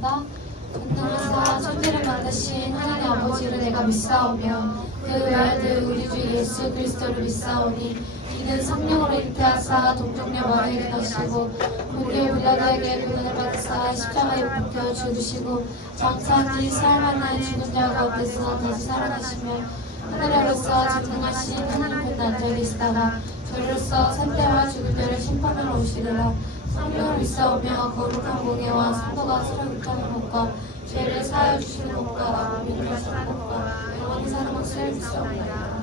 믿사옵나이다. 전능하사 천지를 만드신 하나님 아버지를 내가 믿사오며 그 외아들 우리 주 예수 그리스도를 믿사오니 이는 성령으로 잉태하사 동정녀 마리아를 낳으시고 본디오 빌라도에게 고난을 받으사 십자가에 못 박혀 죽으시고 장차 뒤 사흘 만에 죽은 자 가운데서 다시 살아나시며 하늘에로서 전능하신 하나님 편 앉아 계시다가 저리로서 산자와 죽은 자를 심판하러 오시리라. 성령을 믿사오며 거룩한 공예와 성도가 서로 교통하는 것과 죄를 사하여 주시는 것과 믿음을 사는 것과 영원히 사는 것을 믿사옵나이다.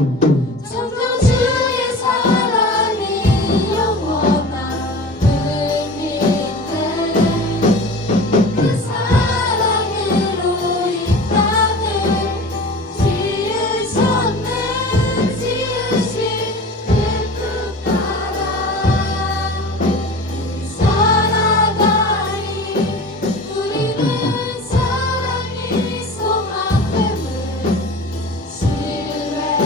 창조주의 사랑이 영원한 의미인데 그 사랑으로 이 땅을 지으셨네. 지으신 그 끝바람 살아가니 우리는 사랑이 소망됨을 신뢰해.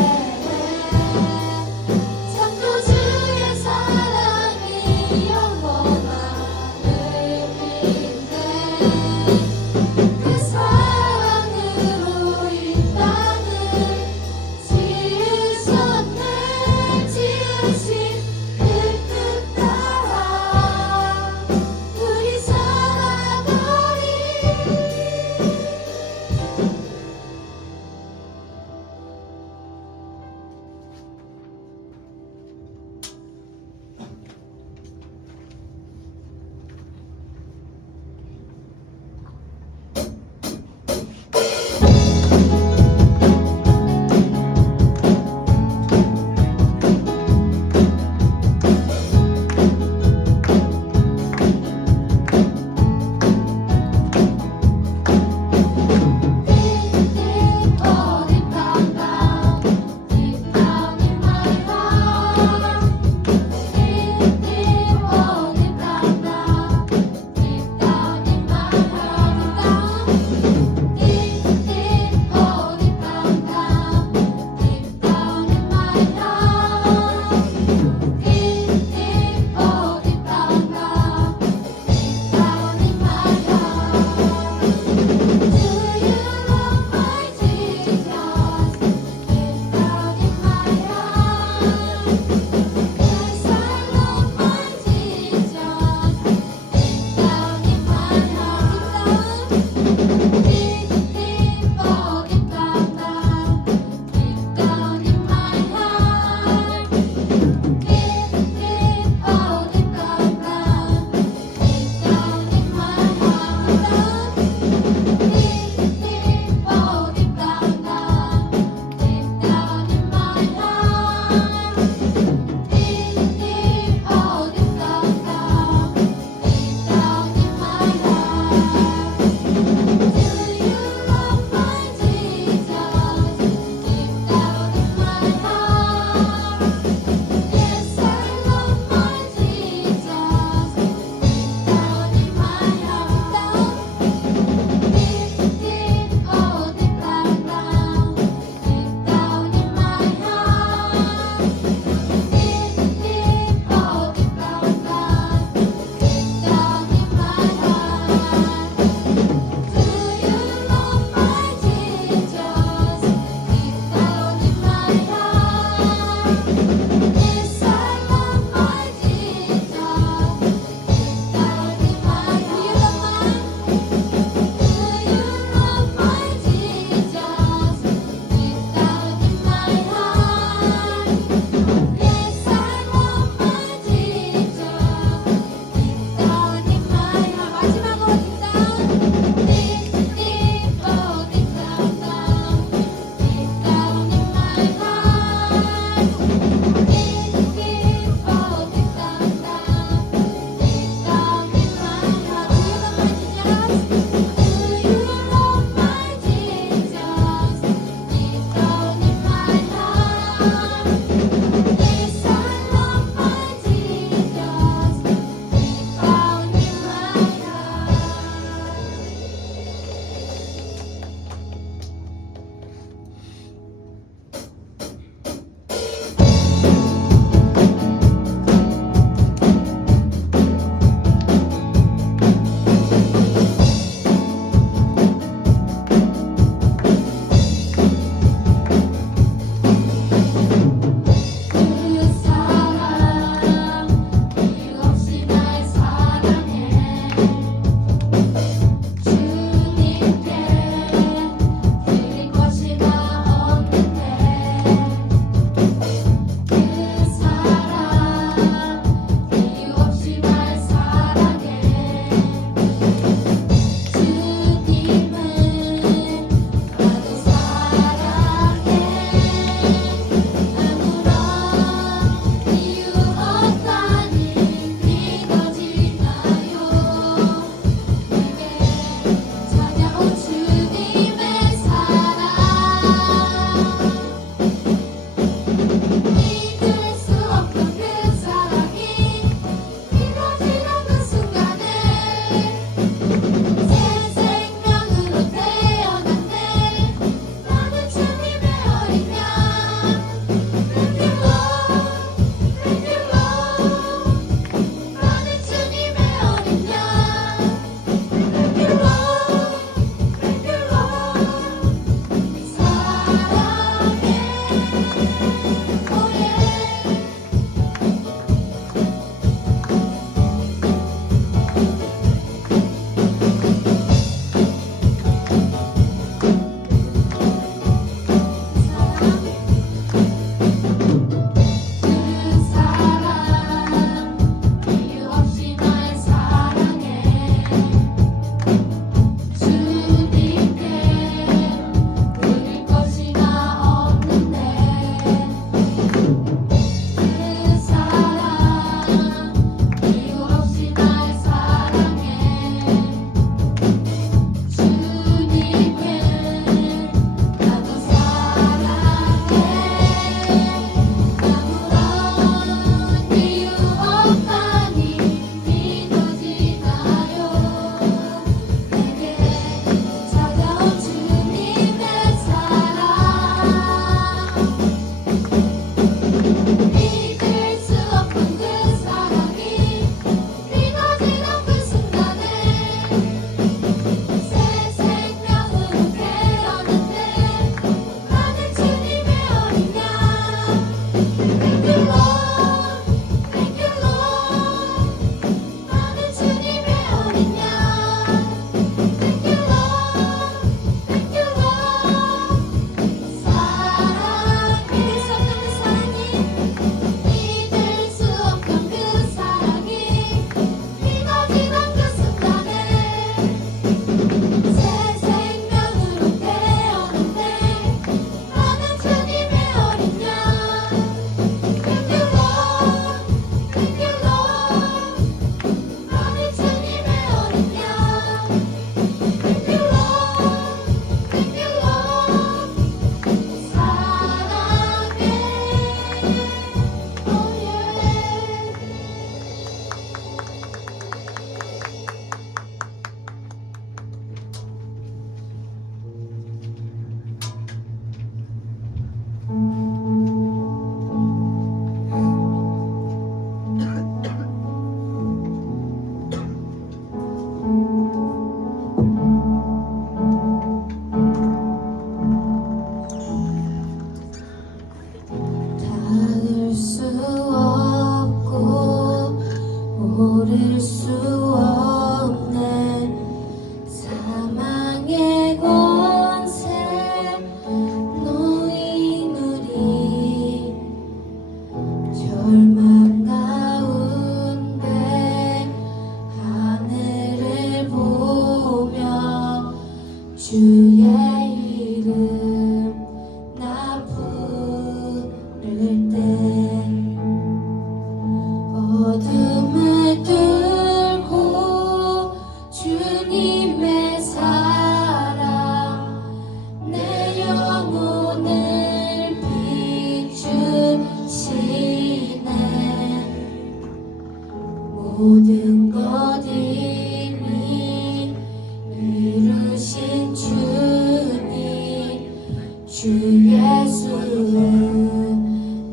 예수는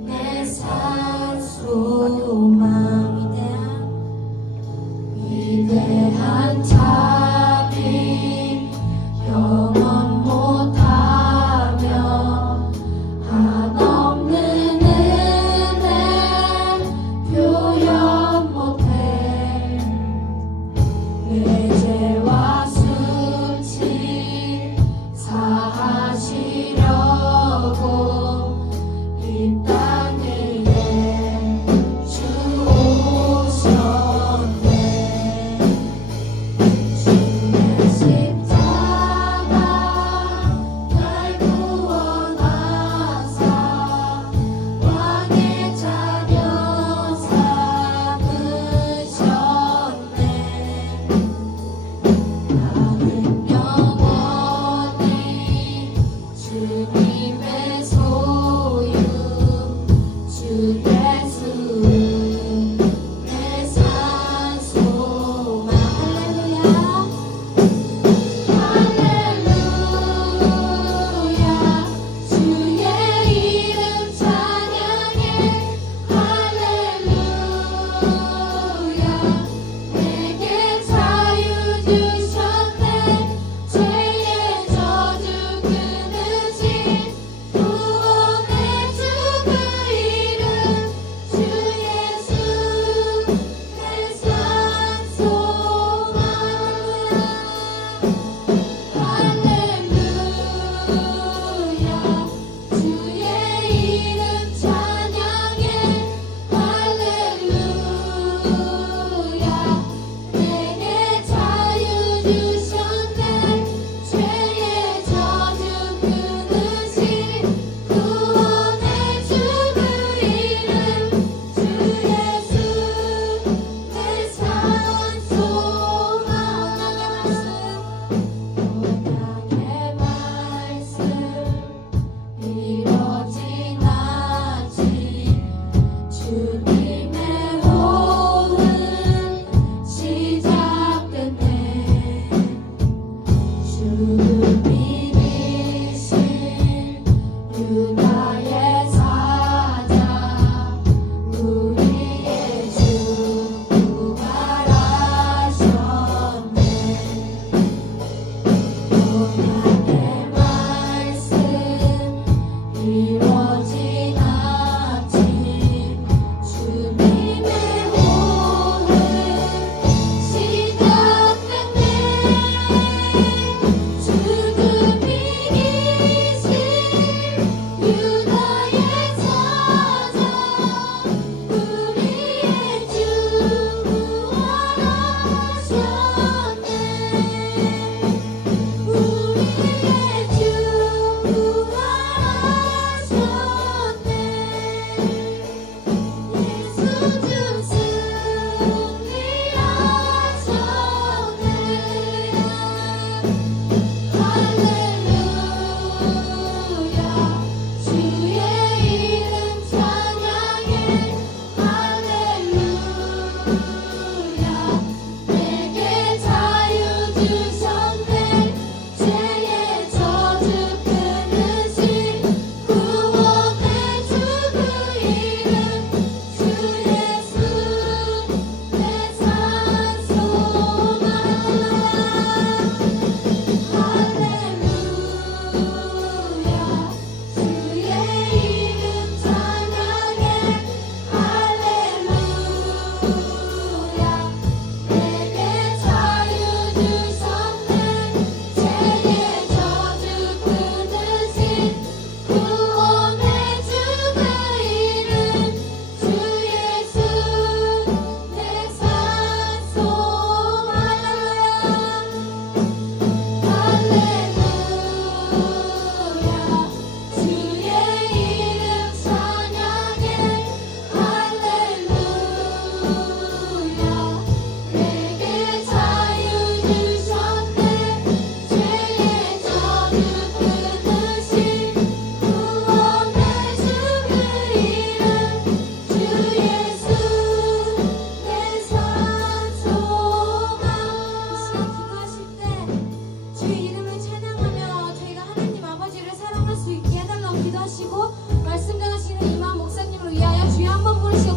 내 산 소망 위대한 자비 영원 못하며 한없는 은혜 표현 못해 내 죄와 수치 사하시려고 이 땅에 주 오셨네. 주의 십자가 날 구원하사 왕의 자녀 삼으셨네. 나는 영원히 주님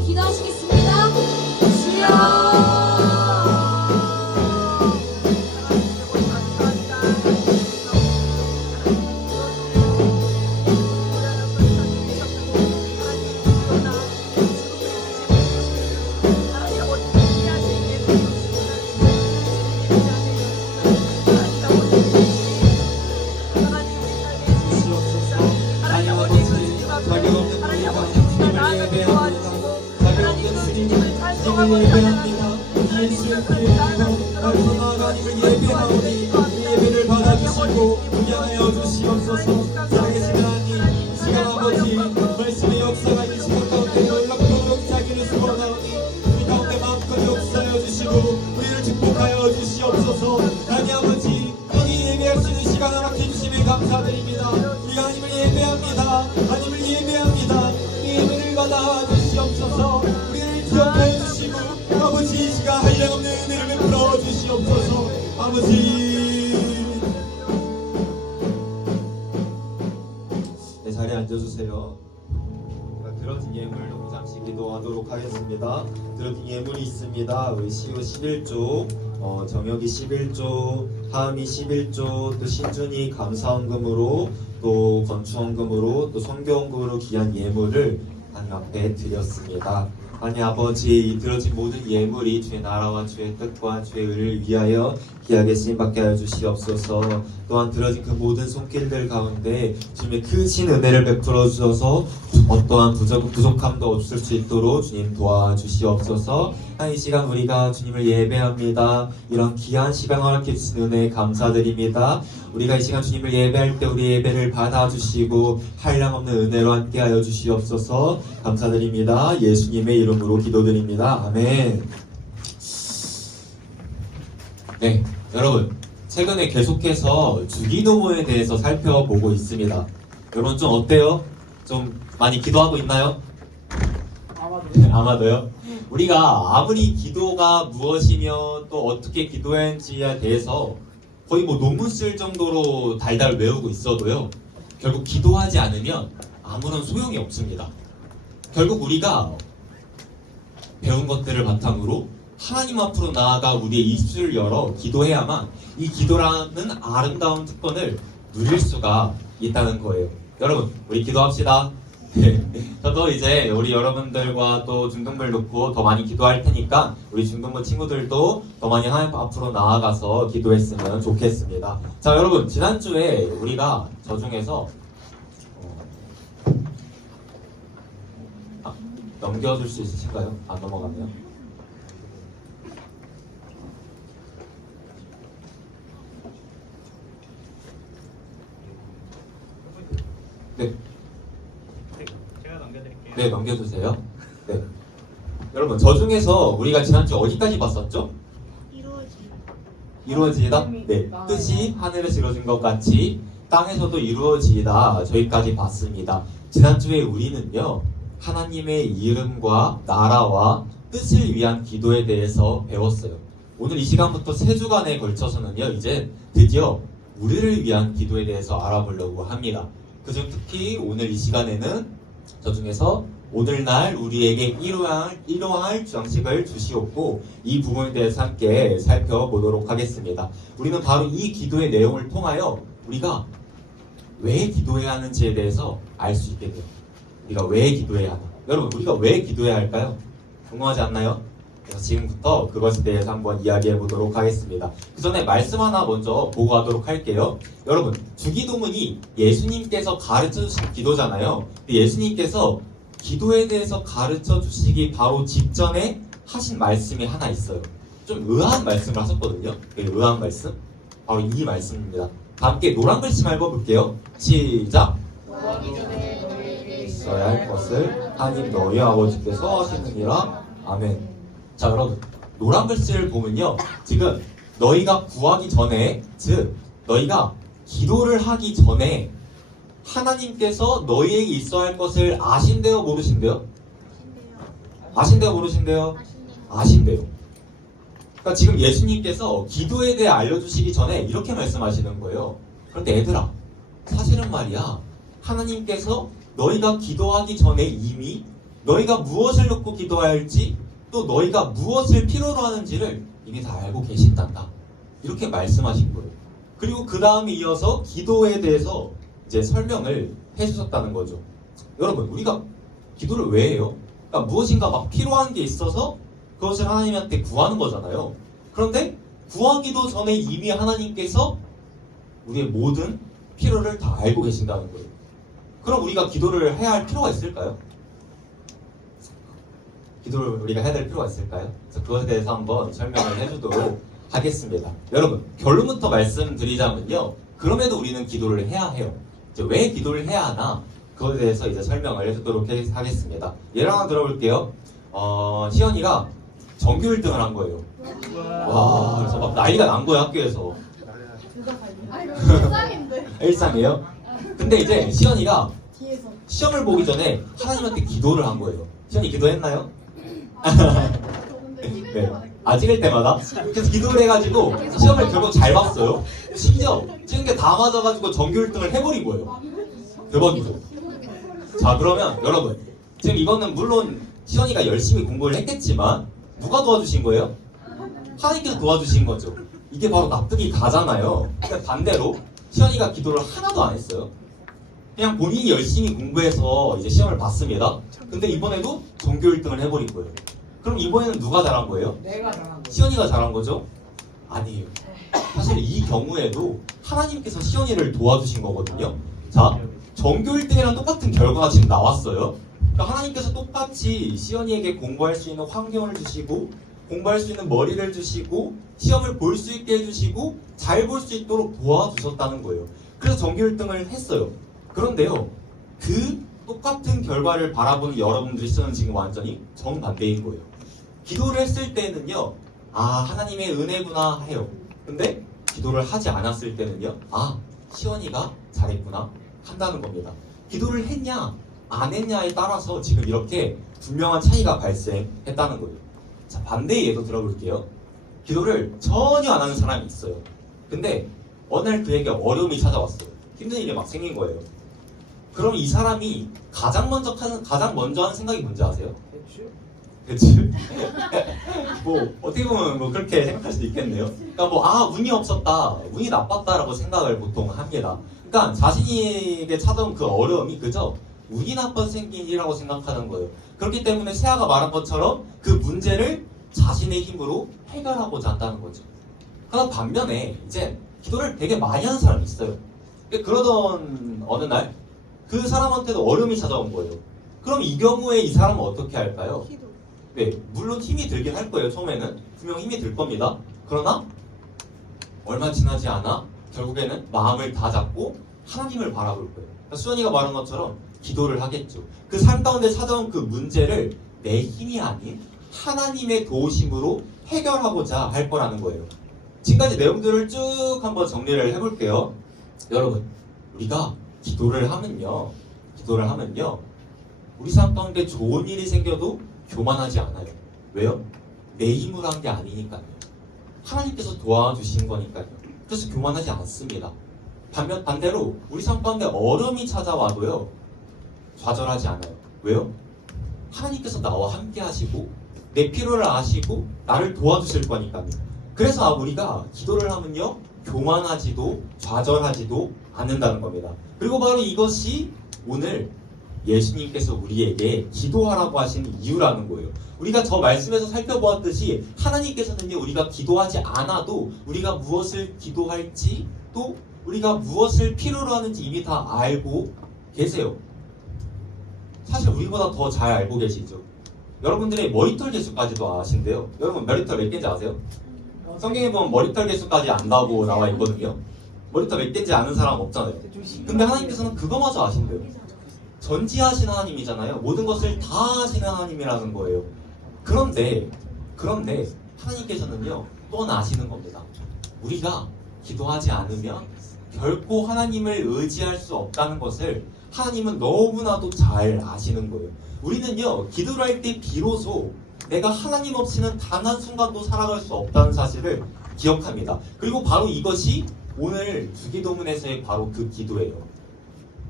기도하시겠습니다. 주여. 예배합니다. 예수의 이름으로 날로 하나님을 예배하오니 이 예배를 받아주시고 구경하여 주시옵소서. 살아계신 하나님, 시간 아버지 말씀의 역사가 이 시간 가운데 놀랍도록 자기를 수고하오니 우리 가운데 마음껏 역사하여 주시고 우리를 축복하여 주시옵소서. 하나님 아버지, 여기 예배할 수 있는 시간 허락해 주심에 감사드립니다. 우리가 하나님을 예배합니다. 하나님을 예배합니다. 이 예배를 받아 주시옵소서. 우리를 기억하여 주시고 아버지, 이 시간 한량없는 은혜를 베풀어 주시옵소서. 아버지, 네, 자리에 앉아주세요. 들어진 예물 너무 잠시 기도하도록 하겠습니다. 들어진 예물이 있습니다. 우리 시우 11조, 정혁이 11조, 하음이 11조, 또 신준이 감사헌금으로, 또 건축헌금으로, 또 선교헌금으로 귀한 예물을 하나님 앞에 드렸습니다. 하나님 아버지, 이 들어진 모든 예물이 주의 나라와 주의 뜻과 주의 의를 위하여 귀하게 쓰임받게 하여 주시옵소서. 또한 들어진 그 모든 손길들 가운데 주님의 크신 은혜를 베풀어 주셔서 어떠한 부족함도 없을 수 있도록 주님 도와주시옵소서. 이 시간 우리가 주님을 예배합니다. 이런 귀한 시간 허락해 주신 은혜에 감사드립니다. 우리가 이 시간 주님을 예배할 때 우리 예배를 받아주시고 한량없는 은혜로 함께하여 주시옵소서. 감사드립니다. 예수님의 이름으로 기도드립니다. 아멘. 네, 여러분, 최근에 계속해서 주기도모에 대해서 살펴보고 있습니다. 여러분 좀 어때요? 좀 많이 기도하고 있나요? 아마도요. 우리가 아무리 기도가 무엇이며 또 어떻게 기도해야 하는지에 대해서 거의 뭐 논문 쓸 정도로 달달 외우고 있어도요, 결국 기도하지 않으면 아무런 소용이 없습니다. 결국 우리가 배운 것들을 바탕으로 하나님 앞으로 나아가 우리의 입술을 열어 기도해야만 이 기도라는 아름다운 특권을 누릴 수가 있다는 거예요. 여러분, 우리 기도합시다. 저도 이제 우리 여러분들과 또 중등부를 놓고 더 많이 기도할 테니까 우리 중등부 친구들도 더 많이 하나님 앞으로 나아가서 기도했으면 좋겠습니다. 자, 여러분, 지난주에 우리가 저 중에서 넘겨줄 수 있으신가요? 안 넘어가네요. 네. 제가 넘겨드릴게요. 네, 넘겨주세요. 네. 여러분, 저 중에서 우리가 지난주 어디까지 봤었죠? 이루어지다? 네. 뜻이 하늘에서 이루어진 것 같이 땅에서도 이루어지다. 저희까지 봤습니다. 지난주에 우리는요, 하나님의 이름과 나라와 뜻을 위한 기도에 대해서 배웠어요. 오늘 이 시간부터 3주간에 걸쳐서는요, 이제 드디어 우리를 위한 기도에 대해서 알아보려고 합니다. 그중 특히 오늘 이 시간에는 저 중에서 오늘날 우리에게 일어날 장식을 주시옵고 이 부분에 대해서 함께 살펴보도록 하겠습니다. 우리는 바로 이 기도의 내용을 통하여 우리가 왜 기도해야 하는지에 대해서 알 수 있게 돼요. 우리가 왜 기도해야 하나? 여러분, 우리가 왜 기도해야 할까요? 궁금하지 않나요? 그래서 지금부터 그것에 대해서 한번 이야기해 보도록 하겠습니다. 그 전에 말씀 하나 먼저 보고 가도록 할게요. 여러분, 주기도문이 예수님께서 가르쳐 주신 기도잖아요. 예수님께서 기도에 대해서 가르쳐 주시기 바로 직전에 하신 말씀이 하나 있어요. 좀 의아한 말씀을 하셨거든요. 의아한 말씀? 바로 이 말씀입니다. 다 함께 노란 글씨 말고 볼게요. 시작! 있어야 할 것을 하나님 너희 아버지께서 하시느니라. 아멘. 자, 여러분, 노란 글씨를 보면요, 지금 너희가 구하기 전에, 즉 너희가 기도를 하기 전에 하나님께서 너희에게 있어야 할 것을 아신대요, 모르신대요? 아신대요, 모르신대요? 아신대요. 그러니까 지금 예수님께서 기도에 대해 알려주시기 전에 이렇게 말씀하시는 거예요. 그런데 얘들아, 사실은 말이야, 하나님께서 너희가 기도하기 전에 이미 너희가 무엇을 놓고 기도할지 또 너희가 무엇을 필요로 하는지를 이미 다 알고 계신단다. 이렇게 말씀하신 거예요. 그리고 그 다음에 이어서 기도에 대해서 이제 설명을 해주셨다는 거죠. 여러분, 우리가 기도를 왜 해요? 그러니까 무엇인가 막 필요한 게 있어서 그것을 하나님한테 구하는 거잖아요. 그런데 구하기도 전에 이미 하나님께서 우리의 모든 필요를 다 알고 계신다는 거예요. 그럼 우리가 기도를 해야 할 필요가 있을까요? 기도를 우리가 해야 될 필요가 있을까요? 그래서 그것에 대해서 한번 설명을 해주도록 하겠습니다. 여러분, 결론부터 말씀드리자면요. 그럼에도 우리는 기도를 해야 해요. 이제 왜 기도를 해야 하나? 그것에 대해서 이제 설명을 해주도록 하겠습니다. 예를 하나 들어볼게요. 시연이가 전교 1등을 한 거예요. 와, 그래서 막 난리가 난 거예요, 학교에서. 아 이거 일상인데. 일상이에요. 근데 이제 시연이가 뒤에서. 시험을 보기 전에 하나님한테 기도를 한 거예요. 시연이 기도했나요? 근데 찍을 네. 때마다. 아, 찍을 때마다? 그래서 기도를 해가지고 시험을 결국 잘 봤어요. 심지어 찍은 게 다 맞아가지고 전교 1등을 해버린 거예요. 대박이죠. 자, 그러면 여러분, 지금 이거는 물론 시연이가 열심히 공부를 했겠지만 누가 도와주신 거예요? 하나님께서 도와주신 거죠. 이게 바로 납득이 가잖아요. 근데 반대로 시연이가 기도를 하나도 안 했어요. 그냥 본인이 열심히 공부해서 이제 시험을 봤습니다. 근데 이번에도 전교 1등을 해버린 거예요. 그럼 이번에는 누가 잘한 거예요? 내가 잘한 거. 시연이가 잘한 거죠? 아니에요. 사실 이 경우에도 하나님께서 시연이를 도와주신 거거든요. 자, 전교 1등이랑 똑같은 결과가 지금 나왔어요. 그러니까 하나님께서 똑같이 시연이에게 공부할 수 있는 환경을 주시고 공부할 수 있는 머리를 주시고 시험을 볼 수 있게 해주시고 잘 볼 수 있도록 도와주셨다는 거예요. 그래서 전교 1등을 했어요. 그런데요, 그 똑같은 결과를 바라보는 여러분들이 쓰는 지금 완전히 정반대인 거예요. 기도를 했을 때는요, 아, 하나님의 은혜구나 해요. 근데 기도를 하지 않았을 때는요, 아, 시연이가 잘했구나 한다는 겁니다. 기도를 했냐 안 했냐에 따라서 지금 이렇게 분명한 차이가 발생했다는 거예요. 자, 반대의 예도 들어볼게요. 기도를 전혀 안 하는 사람이 있어요. 근데 어느 날 그에게 어려움이 찾아왔어요. 힘든 일이 막 생긴 거예요. 그럼 이 사람이 가장 먼저 하는 생각이 뭔지 아세요? 대출? 뭐 어떻게 보면 뭐 그렇게 생각할 수도 있겠네요. 그러니까 뭐 운이 없었다, 운이 나빴다라고 생각을 보통 합니다. 그러니까 자신에게 찾아온 그 어려움이 그저 운이 나빠서 생긴 일이라고 생각하는 거예요. 그렇기 때문에 세아가 말한 것처럼 그 문제를 자신의 힘으로 해결하고자 한다는 거죠. 그러나 반면에 이제 기도를 되게 많이 하는 사람이 있어요. 그러던 어느 날 그 사람한테도 어려움이 찾아온 거예요. 그럼 이 경우에 이 사람은 어떻게 할까요? 기도. 네, 물론 힘이 들긴 할 거예요. 처음에는 분명 힘이 들 겁니다. 그러나 얼마 지나지 않아 결국에는 마음을 다 잡고 하나님을 바라볼 거예요. 그러니까 수연이가 말한 것처럼 기도를 하겠죠. 그 삶 가운데 찾아온 그 문제를 내 힘이 아닌 하나님의 도우심으로 해결하고자 할 거라는 거예요. 지금까지 내용들을 쭉 한번 정리를 해볼게요. 여러분, 우리가 기도를 하면요, 우리 삶 가운데 좋은 일이 생겨도 교만하지 않아요. 왜요? 내 힘으로 한 게 아니니까요. 하나님께서 도와주신 거니까요. 그래서 교만하지 않습니다. 반대로 우리 삶 가운데 어려움이 찾아와도요, 좌절하지 않아요. 왜요? 하나님께서 나와 함께 하시고 내 필요를 아시고 나를 도와주실 거니까요. 그래서 우리가 기도를 하면요, 교만하지도 좌절하지도 않는다는 겁니다. 그리고 바로 이것이 오늘 예수님께서 우리에게 기도하라고 하신 이유라는 거예요. 우리가 저 말씀에서 살펴보았듯이 하나님께서는요, 우리가 기도하지 않아도 우리가 무엇을 기도할지 또 우리가 무엇을 필요로 하는지 이미 다 알고 계세요. 사실 우리보다 더 잘 알고 계시죠. 여러분들의 머리털 개수까지도 아신대요. 여러분 머리털 몇 개인지 아세요? 성경에 보면 머리털 개수까지 안다고 나와 있거든요. 머리털 몇 개인지 아는 사람 없잖아요. 근데 하나님께서는 그거마저 아신대요. 전지하신 하나님이잖아요. 모든 것을 다 아시는 하나님이라는 거예요. 그런데 하나님께서는요, 또 하나 아시는 겁니다. 우리가 기도하지 않으면 결코 하나님을 의지할 수 없다는 것을 하나님은 너무나도 잘 아시는 거예요. 우리는요, 기도를 할 때 비로소 내가 하나님 없이는 단 한순간도 살아갈 수 없다는 사실을 기억합니다. 그리고 바로 이것이 오늘 주기도문에서의 바로 그 기도예요.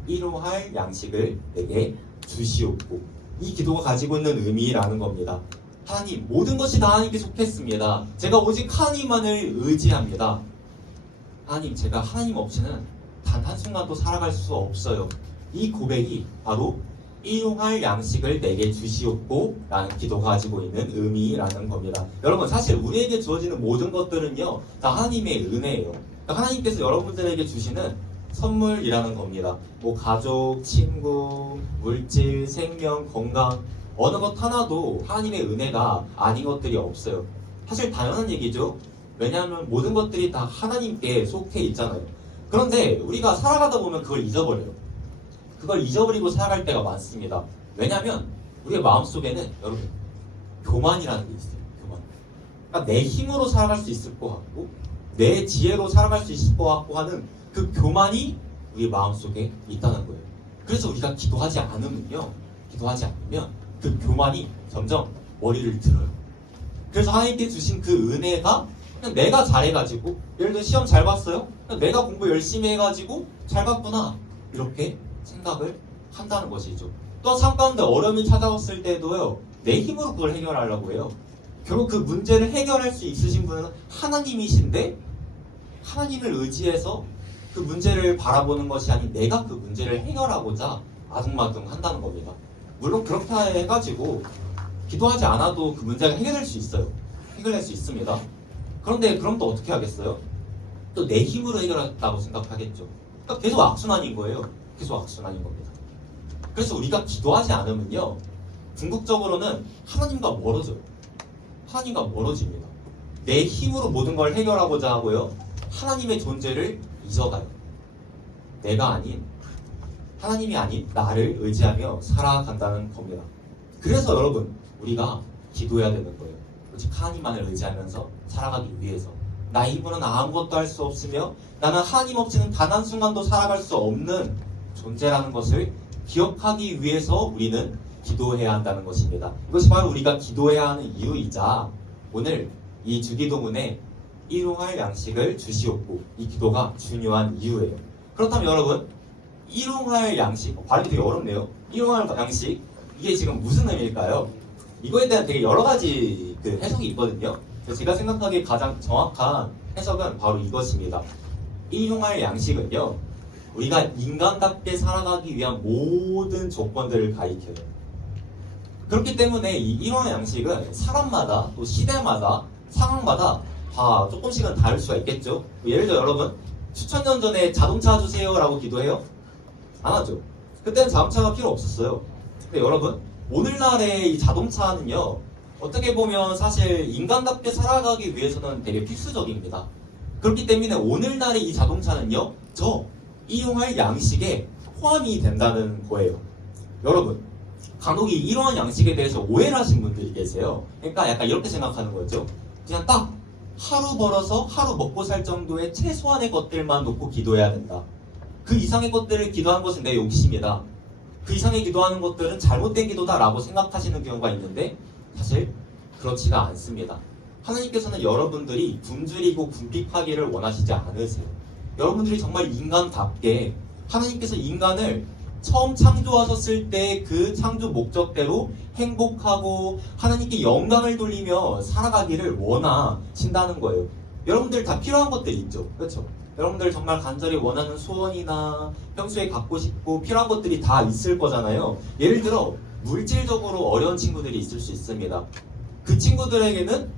일용할 양식을 내게 주시옵고. 이 기도가 가지고 있는 의미라는 겁니다. 하나님, 모든 것이 다 하나님께 속했습니다. 제가 오직 하나님만을 의지합니다. 하나님, 제가 하나님 없이는 단 한순간도 살아갈 수 없어요. 이 고백이 바로 일용할 양식을 내게 주시옵고 라는 기도가 가지고 있는 의미라는 겁니다. 여러분, 사실 우리에게 주어지는 모든 것들은요, 다 하나님의 은혜예요. 그러니까 하나님께서 여러분들에게 주시는 선물이라는 겁니다. 뭐 가족, 친구, 물질, 생명, 건강, 어느 것 하나도 하나님의 은혜가 아닌 것들이 없어요. 사실 당연한 얘기죠. 왜냐하면 모든 것들이 다 하나님께 속해 있잖아요. 그런데 우리가 살아가다 보면 그걸 잊어버려요. 그걸 잊어버리고 살아갈 때가 많습니다. 왜냐하면 우리의 마음속에는 여러분, 교만이라는 게 있어요. 교만. 그러니까 내 힘으로 살아갈 수 있을 것 같고 내 지혜로 살아갈 수 있을 것 같고 하는 그 교만이 우리 마음속에 있다는 거예요. 그래서 우리가 기도하지 않으면 그 교만이 점점 머리를 들어요. 그래서 하나님께 주신 그 은혜가 그냥 내가 잘해가지고, 예를 들어 시험 잘 봤어요? 그냥 내가 공부 열심히 해가지고 잘 봤구나, 이렇게 생각을 한다는 것이죠. 또 삶 가운데 어려움이 찾아왔을 때도요, 내 힘으로 그걸 해결하려고 해요. 결국 그 문제를 해결할 수 있으신 분은 하나님이신데, 하나님을 의지해서 그 문제를 바라보는 것이 아닌 내가 그 문제를 해결하고자 아둥바둥 한다는 겁니다. 물론 그렇게 해가지고 기도하지 않아도 그 문제가 해결될 수 있어요. 해결할 수 있습니다. 그런데 그럼 또 어떻게 하겠어요? 또 내 힘으로 해결했다고 생각하겠죠. 그러니까 계속 악순환인 거예요. 계속 악순환인 겁니다. 그래서 우리가 기도하지 않으면요, 궁극적으로는 하나님과 멀어져요. 하나님과 멀어집니다. 내 힘으로 모든 걸 해결하고자 하고요, 하나님의 존재를 잊어가요. 내가 아닌, 하나님이 아닌 나를 의지하며 살아간다는 겁니다. 그래서 여러분, 우리가 기도해야 되는 거예요. 오직 하나님만을 의지하면서 살아가기 위해서. 나의 힘으로는 아무것도 할 수 없으며 나는 하나님 없이는 단 한순간도 살아갈 수 없는 존재라는 것을 기억하기 위해서 우리는 기도해야 한다는 것입니다. 이것이 바로 우리가 기도해야 하는 이유이자, 오늘 이 주기도문에 일용할 양식을 주시옵고, 이 기도가 중요한 이유예요. 그렇다면 여러분, 일용할 양식, 발음이 되게 어렵네요. 일용할 양식, 이게 지금 무슨 의미일까요? 이거에 대한 되게 여러 가지 해석이 있거든요. 제가 생각하기에 가장 정확한 해석은 바로 이것입니다. 일용할 양식은요, 우리가 인간답게 살아가기 위한 모든 조건들을 가리켜요. 그렇기 때문에 이 일용할 양식은 사람마다, 또 시대마다, 상황마다 다 조금씩은 다를 수가 있겠죠. 예를 들어 여러분, 수천 년 전에 자동차 주세요 라고 기도해요? 안 하죠. 그때는 자동차가 필요 없었어요. 근데 여러분, 오늘날의 이 자동차는요, 어떻게 보면 사실 인간답게 살아가기 위해서는 되게 필수적입니다. 그렇기 때문에 오늘날의 이 자동차는요, 저 일용할 양식에 포함이 된다는 거예요. 여러분, 간혹 이 이러한 양식에 대해서 오해를 하신 분들이 계세요. 그러니까 약간 이렇게 생각하는 거죠. 그냥 딱 하루 벌어서 하루 먹고 살 정도의 최소한의 것들만 놓고 기도해야 된다. 그 이상의 것들을 기도하는 것은 내 욕심이다. 그 이상의 기도하는 것들은 잘못된 기도다라고 생각하시는 경우가 있는데, 사실 그렇지가 않습니다. 하나님께서는 여러분들이 굶주리고 궁핍하기를 원하시지 않으세요. 여러분들이 정말 인간답게, 하나님께서 인간을 처음 창조하셨을 때 그 창조 목적대로 행복하고 하나님께 영광을 돌리며 살아가기를 원하신다는 거예요. 여러분들 다 필요한 것들이 있죠. 그렇죠? 여러분들 정말 간절히 원하는 소원이나 평소에 갖고 싶고 필요한 것들이 다 있을 거잖아요. 예를 들어 물질적으로 어려운 친구들이 있을 수 있습니다. 그 친구들에게는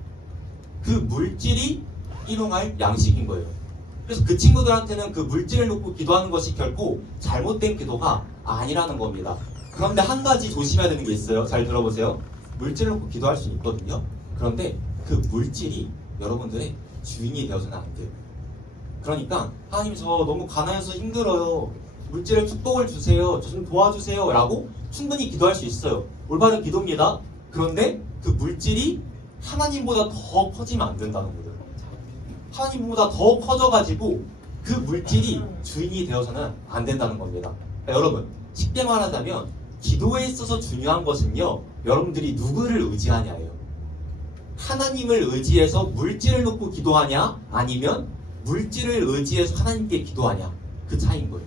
그 물질이 일용할 양식인 거예요. 그래서 그 친구들한테는 그 물질을 놓고 기도하는 것이 결코 잘못된 기도가 아니라는 겁니다. 그런데 한 가지 조심해야 되는 게 있어요. 잘 들어보세요. 물질을 놓고 기도할 수 있거든요. 그런데 그 물질이 여러분들의 주인이 되어서는 안 돼요. 그러니까 하나님, 저 너무 가난해서 힘들어요, 물질의 축복을 주세요, 저 좀 도와주세요 라고 충분히 기도할 수 있어요. 올바른 기도입니다. 그런데 그 물질이 하나님보다 더 커지면 안 된다는 거예요. 하나님보다 더 커져가지고 그 물질이 주인이 되어서는 안 된다는 겁니다. 그러니까 여러분, 쉽게 말하자면 기도에 있어서 중요한 것은요, 여러분들이 누구를 의지하냐예요. 하나님을 의지해서 물질을 놓고 기도하냐, 아니면 물질을 의지해서 하나님께 기도하냐, 그 차이인 거예요.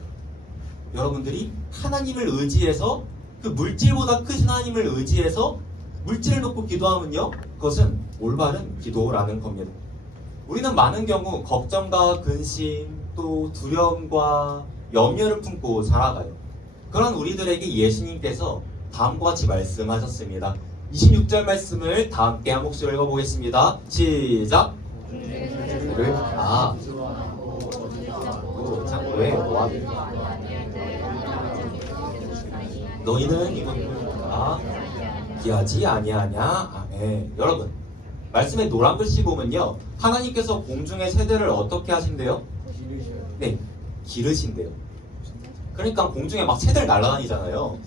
여러분들이 하나님을 의지해서 그 물질보다 크신 하나님을 의지해서 물질을 놓고 기도하면요, 그것은 올바른 기도라는 겁니다. 우리는 많은 경우 걱정과 근심, 또 두려움과 염려를 품고 살아가요. 그런 우리들에게 예수님께서 다음과 같이 말씀하셨습니다. 26절 말씀을 다 함께 한 목소리로 읽어보겠습니다. 시작! 왜 너희는 이것보다 귀하지 아니하냐? 아멘. 여러분, 말씀에 노란 글씨 보면요, 하나님께서 공중의 새들을 어떻게 하신대요? 네, 기르신대요. 그러니까 공중에 막 새들 날아다니잖아요.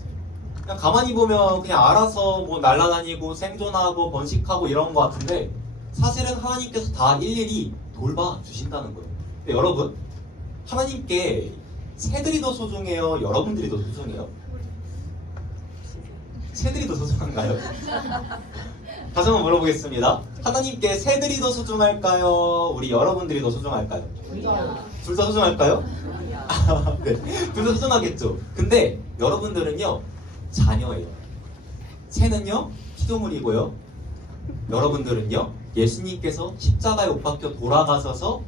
그냥 가만히 보면 그냥 알아서 뭐 날아다니고 생존하고 번식하고 이런 것 같은데, 사실은 하나님께서 다 일일이 돌봐주신다는 거예요. 근데 여러분, 하나님께 새들이 더 소중해요? 여러분들이 더 소중해요? 새들이 더 소중한가요? 다시 한번 물어보겠습니다. 하나님께 새들이 더 소중할까요? 우리 여러분들이 더 소중할까요? 둘 다 소중할까요? 네, 둘 다 소중하겠죠. 근데 여러분들은요, 자녀예요. 새는요, 피조물이고요. 여러분들은요, 예수님께서 십자가에 못 박혀 돌아가셔서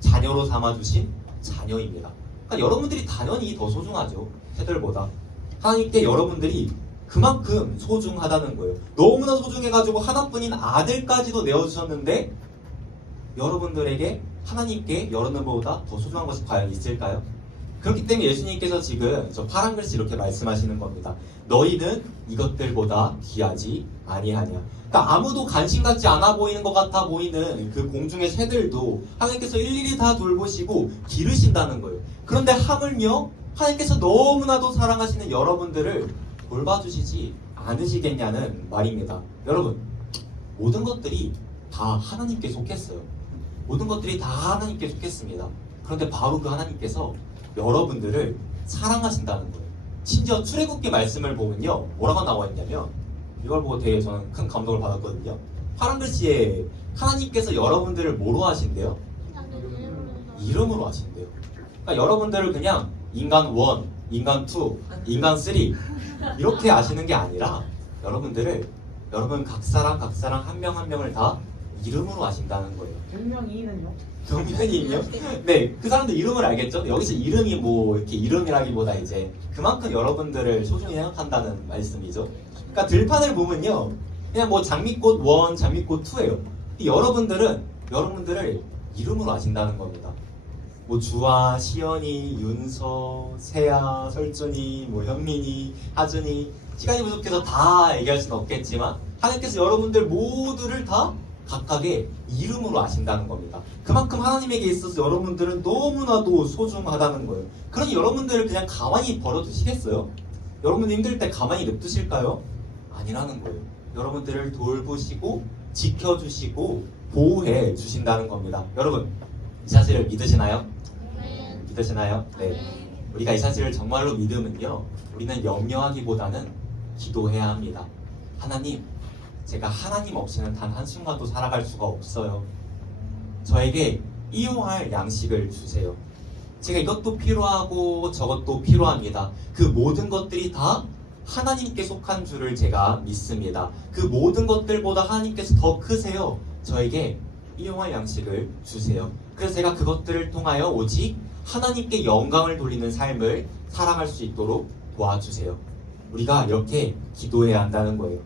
자녀로 삼아주신 자녀입니다. 그러니까 여러분들이 당연히 더 소중하죠. 새들보다. 하나님께 여러분들이 그만큼 소중하다는 거예요. 너무나 소중해가지고 하나뿐인 아들까지도 내어주셨는데, 여러분들에게 하나님께 여러분보다 더 소중한 것이 과연 있을까요? 그렇기 때문에 예수님께서 지금 저 파란 글씨 이렇게 말씀하시는 겁니다. 너희는 이것들보다 귀하지 아니하냐. 그러니까 아무도 관심 갖지 않아 보이는 것 같아 보이는 그 공중의 새들도 하나님께서 일일이 다 돌보시고 기르신다는 거예요. 그런데 하물며 하나님께서 너무나도 사랑하시는 여러분들을 돌봐주시지 않으시겠냐는 말입니다. 여러분, 모든 것들이 다 하나님께 속했어요. 모든 것들이 다 하나님께 속했습니다. 그런데 바로 그 하나님께서 여러분들을 사랑하신다는 거예요. 심지어 출애굽기 말씀을 보면요, 뭐라고 나와 있냐면, 이걸 보고 되게 저는 큰 감동을 받았거든요. 파란 글씨에 하나님께서 여러분들을 뭐로 하신대요? 이름으로 하신대요. 그러니까 여러분들을 그냥 인간 1, 인간 2, 인간 3 이렇게 아시는 게 아니라, 여러분들을 여러분 각 사람 한 명 한 명을 다 이름으로 아신다는 거예요. 분명히는요? 경면이요? 네, 그 사람들 이름을 알겠죠? 여기서 이름이 뭐 이렇게 이름이라기보다 이제 그만큼 여러분들을 소중히 생각한다는 말씀이죠. 그러니까 들판을 보면요, 그냥 뭐 장미꽃 1, 장미꽃 2예요. 여러분들은 여러분들을 이름으로 아신다는 겁니다. 뭐 주아, 시연이, 윤서, 세아, 설준이, 뭐 현민이, 하준이, 시간이 부족해서 다 얘기할 수는 없겠지만 하나님께서 여러분들 모두를 다 각각의 이름으로 아신다는 겁니다. 그만큼 하나님에게 있어서 여러분들은 너무나도 소중하다는 거예요. 그러니 여러분들을 그냥 가만히 버려두시겠어요? 여러분 힘들 때 가만히 냅두실까요? 아니라는 거예요. 여러분들을 돌보시고 지켜주시고 보호해 주신다는 겁니다. 여러분, 이 사실을 믿으시나요? 믿으시나요? 네. 우리가 이 사실을 정말로 믿으면요, 우리는 염려하기보다는 기도해야 합니다. 하나님, 제가 하나님 없이는 단 한순간도 살아갈 수가 없어요. 저에게 일용할 양식을 주세요. 제가 이것도 필요하고 저것도 필요합니다. 그 모든 것들이 다 하나님께 속한 줄을 제가 믿습니다. 그 모든 것들보다 하나님께서 더 크세요. 저에게 일용할 양식을 주세요. 그래서 제가 그것들을 통하여 오직 하나님께 영광을 돌리는 삶을 살아갈 수 있도록 도와주세요. 우리가 이렇게 기도해야 한다는 거예요.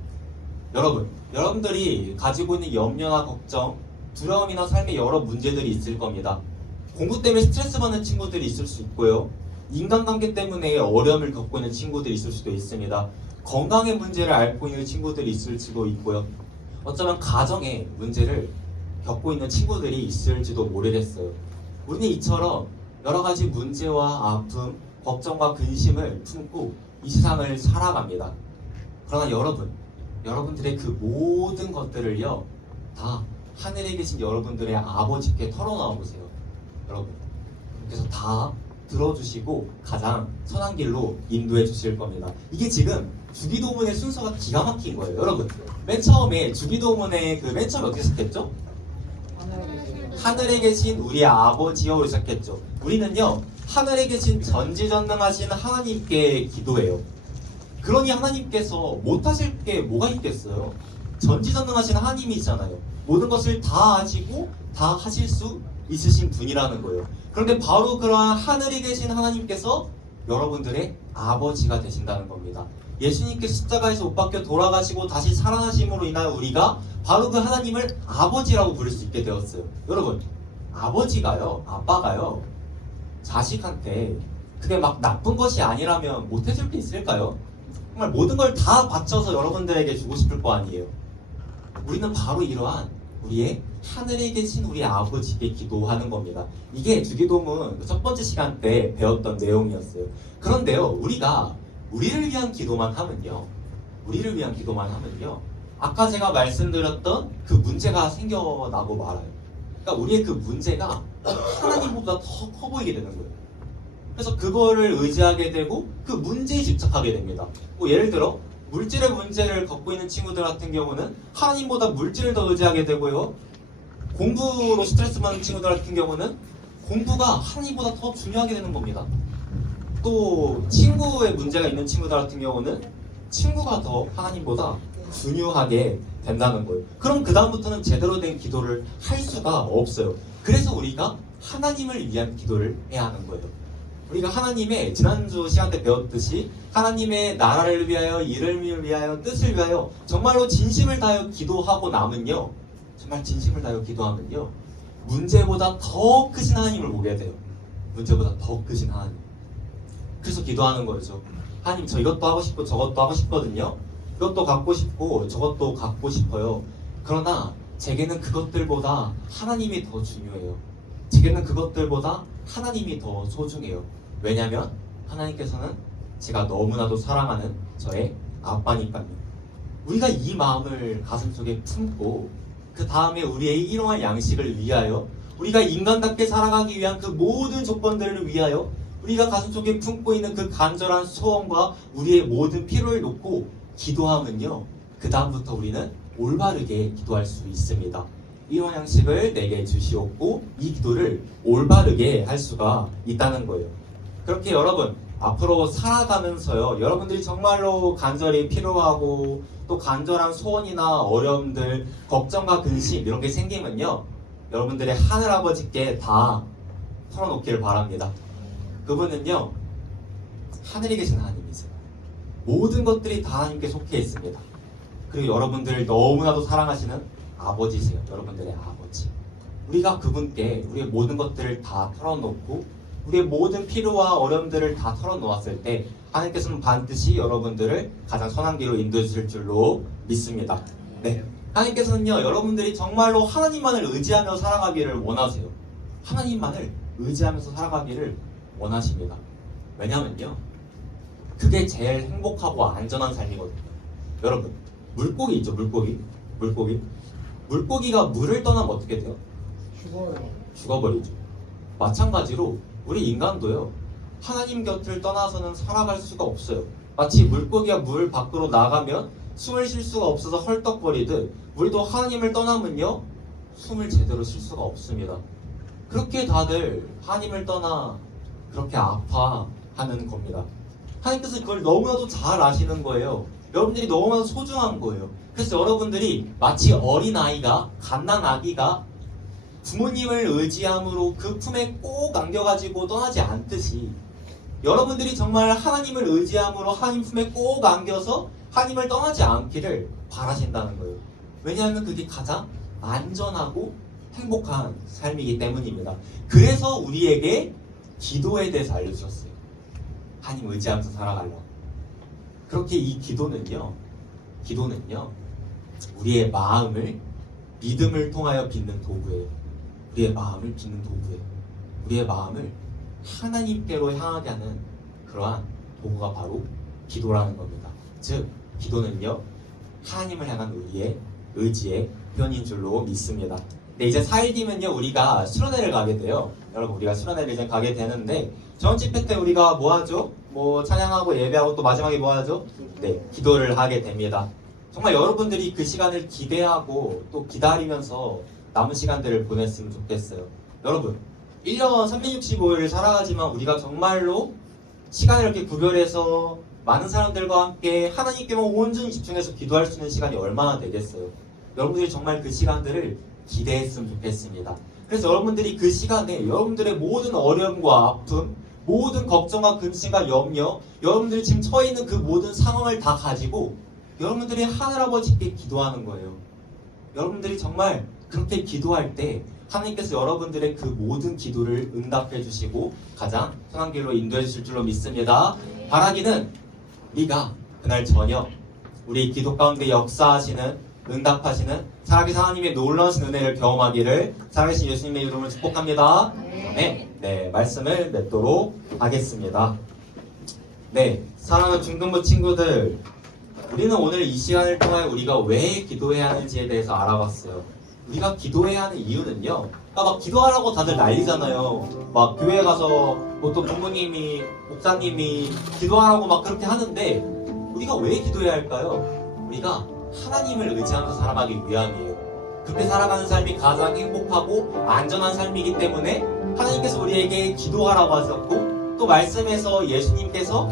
여러분, 여러분들이 가지고 있는 염려나 걱정, 두려움이나 삶의 여러 문제들이 있을 겁니다. 공부 때문에 스트레스 받는 친구들이 있을 수 있고요. 인간관계 때문에 어려움을 겪고 있는 친구들이 있을 수도 있습니다. 건강의 문제를 앓고 있는 친구들이 있을 수도 있고요. 어쩌면 가정의 문제를 겪고 있는 친구들이 있을지도 모르겠어요. 우리는 이처럼 여러 가지 문제와 아픔, 걱정과 근심을 품고 이 세상을 살아갑니다. 그러나 여러분들의 그 모든 것들을요, 다 하늘에 계신 여러분들의 아버지께 털어놔 보세요. 여러분, 그래서 다 들어주시고 가장 선한 길로 인도해 주실 겁니다. 이게 지금 주기도문의 순서가 기가 막힌 거예요. 여러분, 맨 처음에 주기도문의 맨 처음에 어떻게 시작했죠? 하늘에 계신 우리 아버지여로 시작했죠. 우리는요, 하늘에 계신 전지전능하신 하나님께 기도해요. 그러니 하나님께서 못하실 게 뭐가 있겠어요? 전지전능하신 하나님이잖아요. 모든 것을 다 아시고 다 하실 수 있으신 분이라는 거예요. 그런데 바로 그러한 하늘에 계신 하나님께서 여러분들의 아버지가 되신다는 겁니다. 예수님께서 십자가에서 못 박혀 돌아가시고 다시 살아나심으로 인하여 우리가 바로 그 하나님을 아버지라고 부를 수 있게 되었어요. 여러분, 아버지가요, 아빠가요, 자식한테 그게 막 나쁜 것이 아니라면 못해줄 게 있을까요? 정말 모든 걸 다 바쳐서 여러분들에게 주고 싶을 거 아니에요. 우리는 바로 이러한 우리의 하늘에 계신 우리 아버지께 기도하는 겁니다. 이게 주기도문 첫 번째 시간 때 배웠던 내용이었어요. 그런데요, 우리가 우리를 위한 기도만 하면요, 우리를 위한 기도만 하면요, 아까 제가 말씀드렸던 그 문제가 생겨나고 말아요. 그러니까 우리의 그 문제가 하나님보다 더 커 보이게 되는 거예요. 그래서 그거를 의지하게 되고 그 문제에 집착하게 됩니다. 뭐 예를 들어 물질의 문제를 갖고 있는 친구들 같은 경우는 하나님보다 물질을 더 의지하게 되고요. 공부로 스트레스 받는 친구들 같은 경우는 공부가 하나님보다 더 중요하게 되는 겁니다. 또 친구의 문제가 있는 친구들 같은 경우는 친구가 더 하나님보다 중요하게 된다는 거예요. 그럼 그 다음부터는 제대로 된 기도를 할 수가 없어요. 그래서 우리가 하나님을 위한 기도를 해야 하는 거예요. 우리가 하나님의 지난주 시간 때 배웠듯이 하나님의 나라를 위하여, 이름을 위하여, 뜻을 위하여 정말로 진심을 다하여 기도하고 나면요, 정말 진심을 다하여 기도하면요, 문제보다 더 크신 하나님을 보게 돼요. 문제보다 더 크신 하나님. 그래서 기도하는 거죠. 하나님, 저 이것도 하고 싶고 저것도 하고 싶거든요. 이것도 갖고 싶고 저것도 갖고 싶어요. 그러나 제게는 그것들보다 하나님이 더 중요해요. 제게는 그것들보다 하나님이 더 소중해요. 왜냐하면 하나님께서는 제가 너무나도 사랑하는 저의 아빠니까요. 우리가 이 마음을 가슴속에 품고 그 다음에 우리의 일용할 양식을 위하여, 우리가 인간답게 살아가기 위한 그 모든 조건들을 위하여 우리가 가슴속에 품고 있는 그 간절한 소원과 우리의 모든 필요를 놓고 기도하면요, 그 다음부터 우리는 올바르게 기도할 수 있습니다. 일용할 양식을 내게 주시옵고 이 기도를 올바르게 할 수가 있다는 거예요. 그렇게 여러분 앞으로 살아가면서요, 여러분들이 정말로 간절히 필요하고 또 간절한 소원이나 어려움들, 걱정과 근심 이런 게 생기면요, 여러분들의 하늘아버지께 다 털어놓기를 바랍니다. 그분은요, 하늘에 계신 하나님이세요. 모든 것들이 다 하나님께 속해 있습니다. 그리고 여러분들을 너무나도 사랑하시는 아버지세요. 여러분들의 아버지. 우리가 그분께 우리의 모든 것들을 다 털어놓고 우리의 모든 필요와 어려움들을 다 털어놓았을 때 하나님께서는 반드시 여러분들을 가장 선한 길로 인도해 주실 줄로 믿습니다. 네, 하나님께서는요, 여러분들이 정말로 하나님만을 의지하며 살아가기를 원하세요. 하나님만을 의지하면서 살아가기를 원하십니다. 왜냐면요, 그게 제일 행복하고 안전한 삶이거든요. 여러분, 물고기 있죠? 물고기가 물을 떠나면 어떻게 돼요? 죽어버리죠. 마찬가지로 우리 인간도요, 하나님 곁을 떠나서는 살아갈 수가 없어요. 마치 물고기가 물 밖으로 나가면 숨을 쉴 수가 없어서 헐떡거리듯 우리도 하나님을 떠나면요, 숨을 제대로 쉴 수가 없습니다. 그렇게 다들 하나님을 떠나 그렇게 아파하는 겁니다. 하나님께서 그걸 너무나도 잘 아시는 거예요. 여러분들이 너무나도 소중한 거예요. 그래서 여러분들이 마치 어린아이가, 갓난아기가 부모님을 의지함으로 그 품에 꼭 안겨가지고 떠나지 않듯이 여러분들이 정말 하나님을 의지함으로 하나님 품에 꼭 안겨서 하나님을 떠나지 않기를 바라신다는 거예요. 왜냐하면 그게 가장 안전하고 행복한 삶이기 때문입니다. 그래서 우리에게 기도에 대해서 알려주셨어요. 하나님 의지하면서 살아가려고. 그렇게 이 기도는요, 우리의 마음을 믿음을 통하여 빚는 도구예요. 우리의 마음을 빚는 도구예요. 우리의 마음을 하나님께로 향하게 하는 그러한 도구가 바로 기도라는 겁니다. 즉, 기도는요, 하나님을 향한 우리의 의지의 표현인 줄로 믿습니다. 네, 이제 4일 뒤면요, 우리가 수련회를 가게 돼요. 여러분, 우리가 수련회를 이제 가게 되는데, 전 집회 때 우리가 뭐 하죠? 뭐 찬양하고 예배하고 또 마지막에 뭐 하죠? 네, 기도를 하게 됩니다. 정말 여러분들이 그 시간을 기대하고 또 기다리면서 남은 시간들을 보냈으면 좋겠어요. 여러분, 1년 365일을 살아가지만 우리가 정말로 시간을 이렇게 구별해서 많은 사람들과 함께 하나님께만 온전히 집중해서 기도할 수 있는 시간이 얼마나 되겠어요. 여러분들이 정말 그 시간들을 기대했으면 좋겠습니다. 그래서 여러분들이 그 시간에 여러분들의 모든 어려움과 아픔, 모든 걱정과 근심과 염려, 여러분들이 지금 처해 있는 그 모든 상황을 다 가지고 여러분들이 하늘아버지께 기도하는 거예요. 여러분들이 정말 그렇게 기도할 때 하나님께서 여러분들의 그 모든 기도를 응답해 주시고 가장 선한 길로 인도해 주실 줄로 믿습니다. 바라기는 우리가 그날 저녁 우리 기도 가운데 역사하시는 응답하시는 살아계신 하나님의 놀라우신 은혜를 경험하기를 살아계신 예수님의 이름으로 축복합니다. 네, 말씀을 맺도록 하겠습니다. 네, 사랑하는 중등부 친구들, 우리는 오늘 이 시간을 통해 우리가 왜 기도해야 하는지에 대해서 알아봤어요. 우리가 기도해야 하는 이유는요, 막 기도하라고 다들 난리잖아요. 막 교회 가서 보통 부모님이, 목사님이 기도하라고 막 그렇게 하는데 우리가 왜 기도해야 할까요? 우리가 하나님을 의지하면서 살아가기 위함이에요. 그렇게 살아가는 삶이 가장 행복하고 안전한 삶이기 때문에 하나님께서 우리에게 기도하라고 하셨고, 또 말씀에서 예수님께서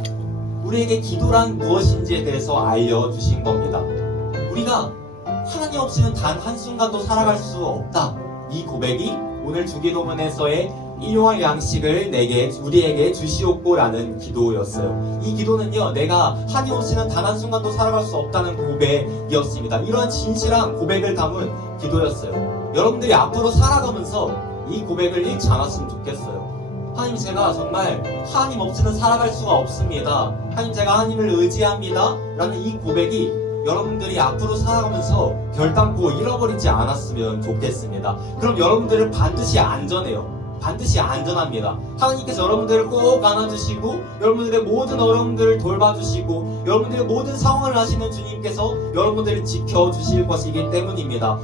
우리에게 기도란 무엇인지에 대해서 알려주신 겁니다. 우리가 하나님 없이는 단 한순간도 살아갈 수 없다. 이 고백이 오늘 주기도문에서의 일용할 양식을 우리에게 주시옵고라는 기도였어요. 이 기도는요, 내가 하나님 없이는 단 한순간도 살아갈 수 없다는 고백이었습니다. 이러한 진실한 고백을 담은 기도였어요. 여러분들이 앞으로 살아가면서 이 고백을 잃지 않았으면 좋겠어요. 하나님, 제가 정말 하나님 없이는 살아갈 수가 없습니다. 하나님, 제가 하나님을 의지합니다 라는 이 고백이 여러분들이 앞으로 살아가면서 결단코 잃어버리지 않았으면 좋겠습니다. 그럼 여러분들을 반드시 안전해요. 반드시 안전합니다. 하나님께서 여러분들을 꼭 안아주시고 여러분들의 모든 어려움들을 돌봐주시고 여러분들의 모든 상황을 아시는 주님께서 여러분들을 지켜주실 것이기 때문입니다.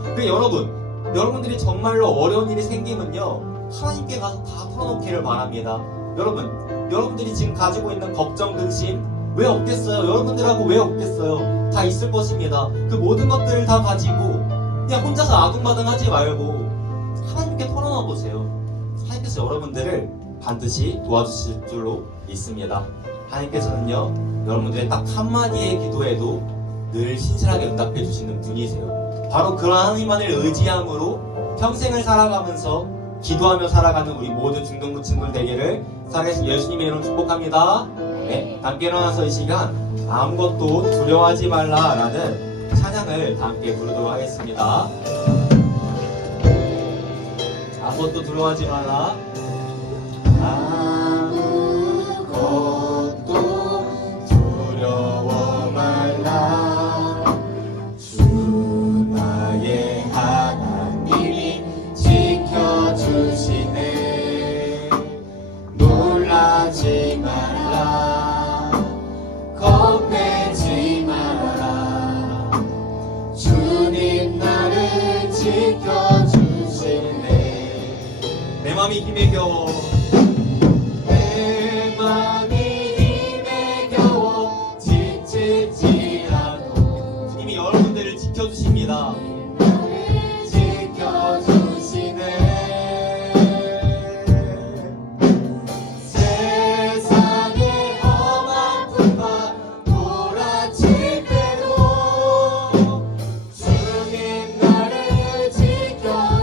여러분들이 정말로 어려운 일이 생기면요, 하나님께 가서 다 털어놓기를 바랍니다. 여러분들이 지금 가지고 있는 걱정, 근심 왜 없겠어요? 여러분들하고 왜 없겠어요? 다 있을 것입니다. 그 모든 것들을 다 가지고 그냥 혼자서 아둥바둥 하지 말고 하나님께 털어놔 보세요. 하나님께서 여러분들을 반드시 도와주실 줄로 믿습니다. 하나님께서는요, 여러분들의 딱 한마디의 기도에도 늘 신실하게 응답해 주시는 분이세요. 바로 그런 하나님만을 의지함으로 평생을 살아가면서 기도하며 살아가는 우리 모든 중등부 친구들 되기를 살아계신 예수님의 이름으로 축복합니다. 네, 함께 일어나서 이 시간 아무것도 두려워하지 말라라는 찬양을 다 함께 부르도록 하겠습니다. 아무것도 두려워하지 말라. 아무것도 두려워 말라. 주 나의 하나님이 지켜주시네. 놀라지 말라. 겁내지 말라. 주님 나를 지켜주시네. 내 맘이 힘에 겨워. 내 맘이 힘에 겨워 지치지 않고. 주님이 여러분들을 지켜주십니다. 나를 지켜주시네. 세상의 험한 풍파 몰아칠 때도 주님 나를 지켜주시네.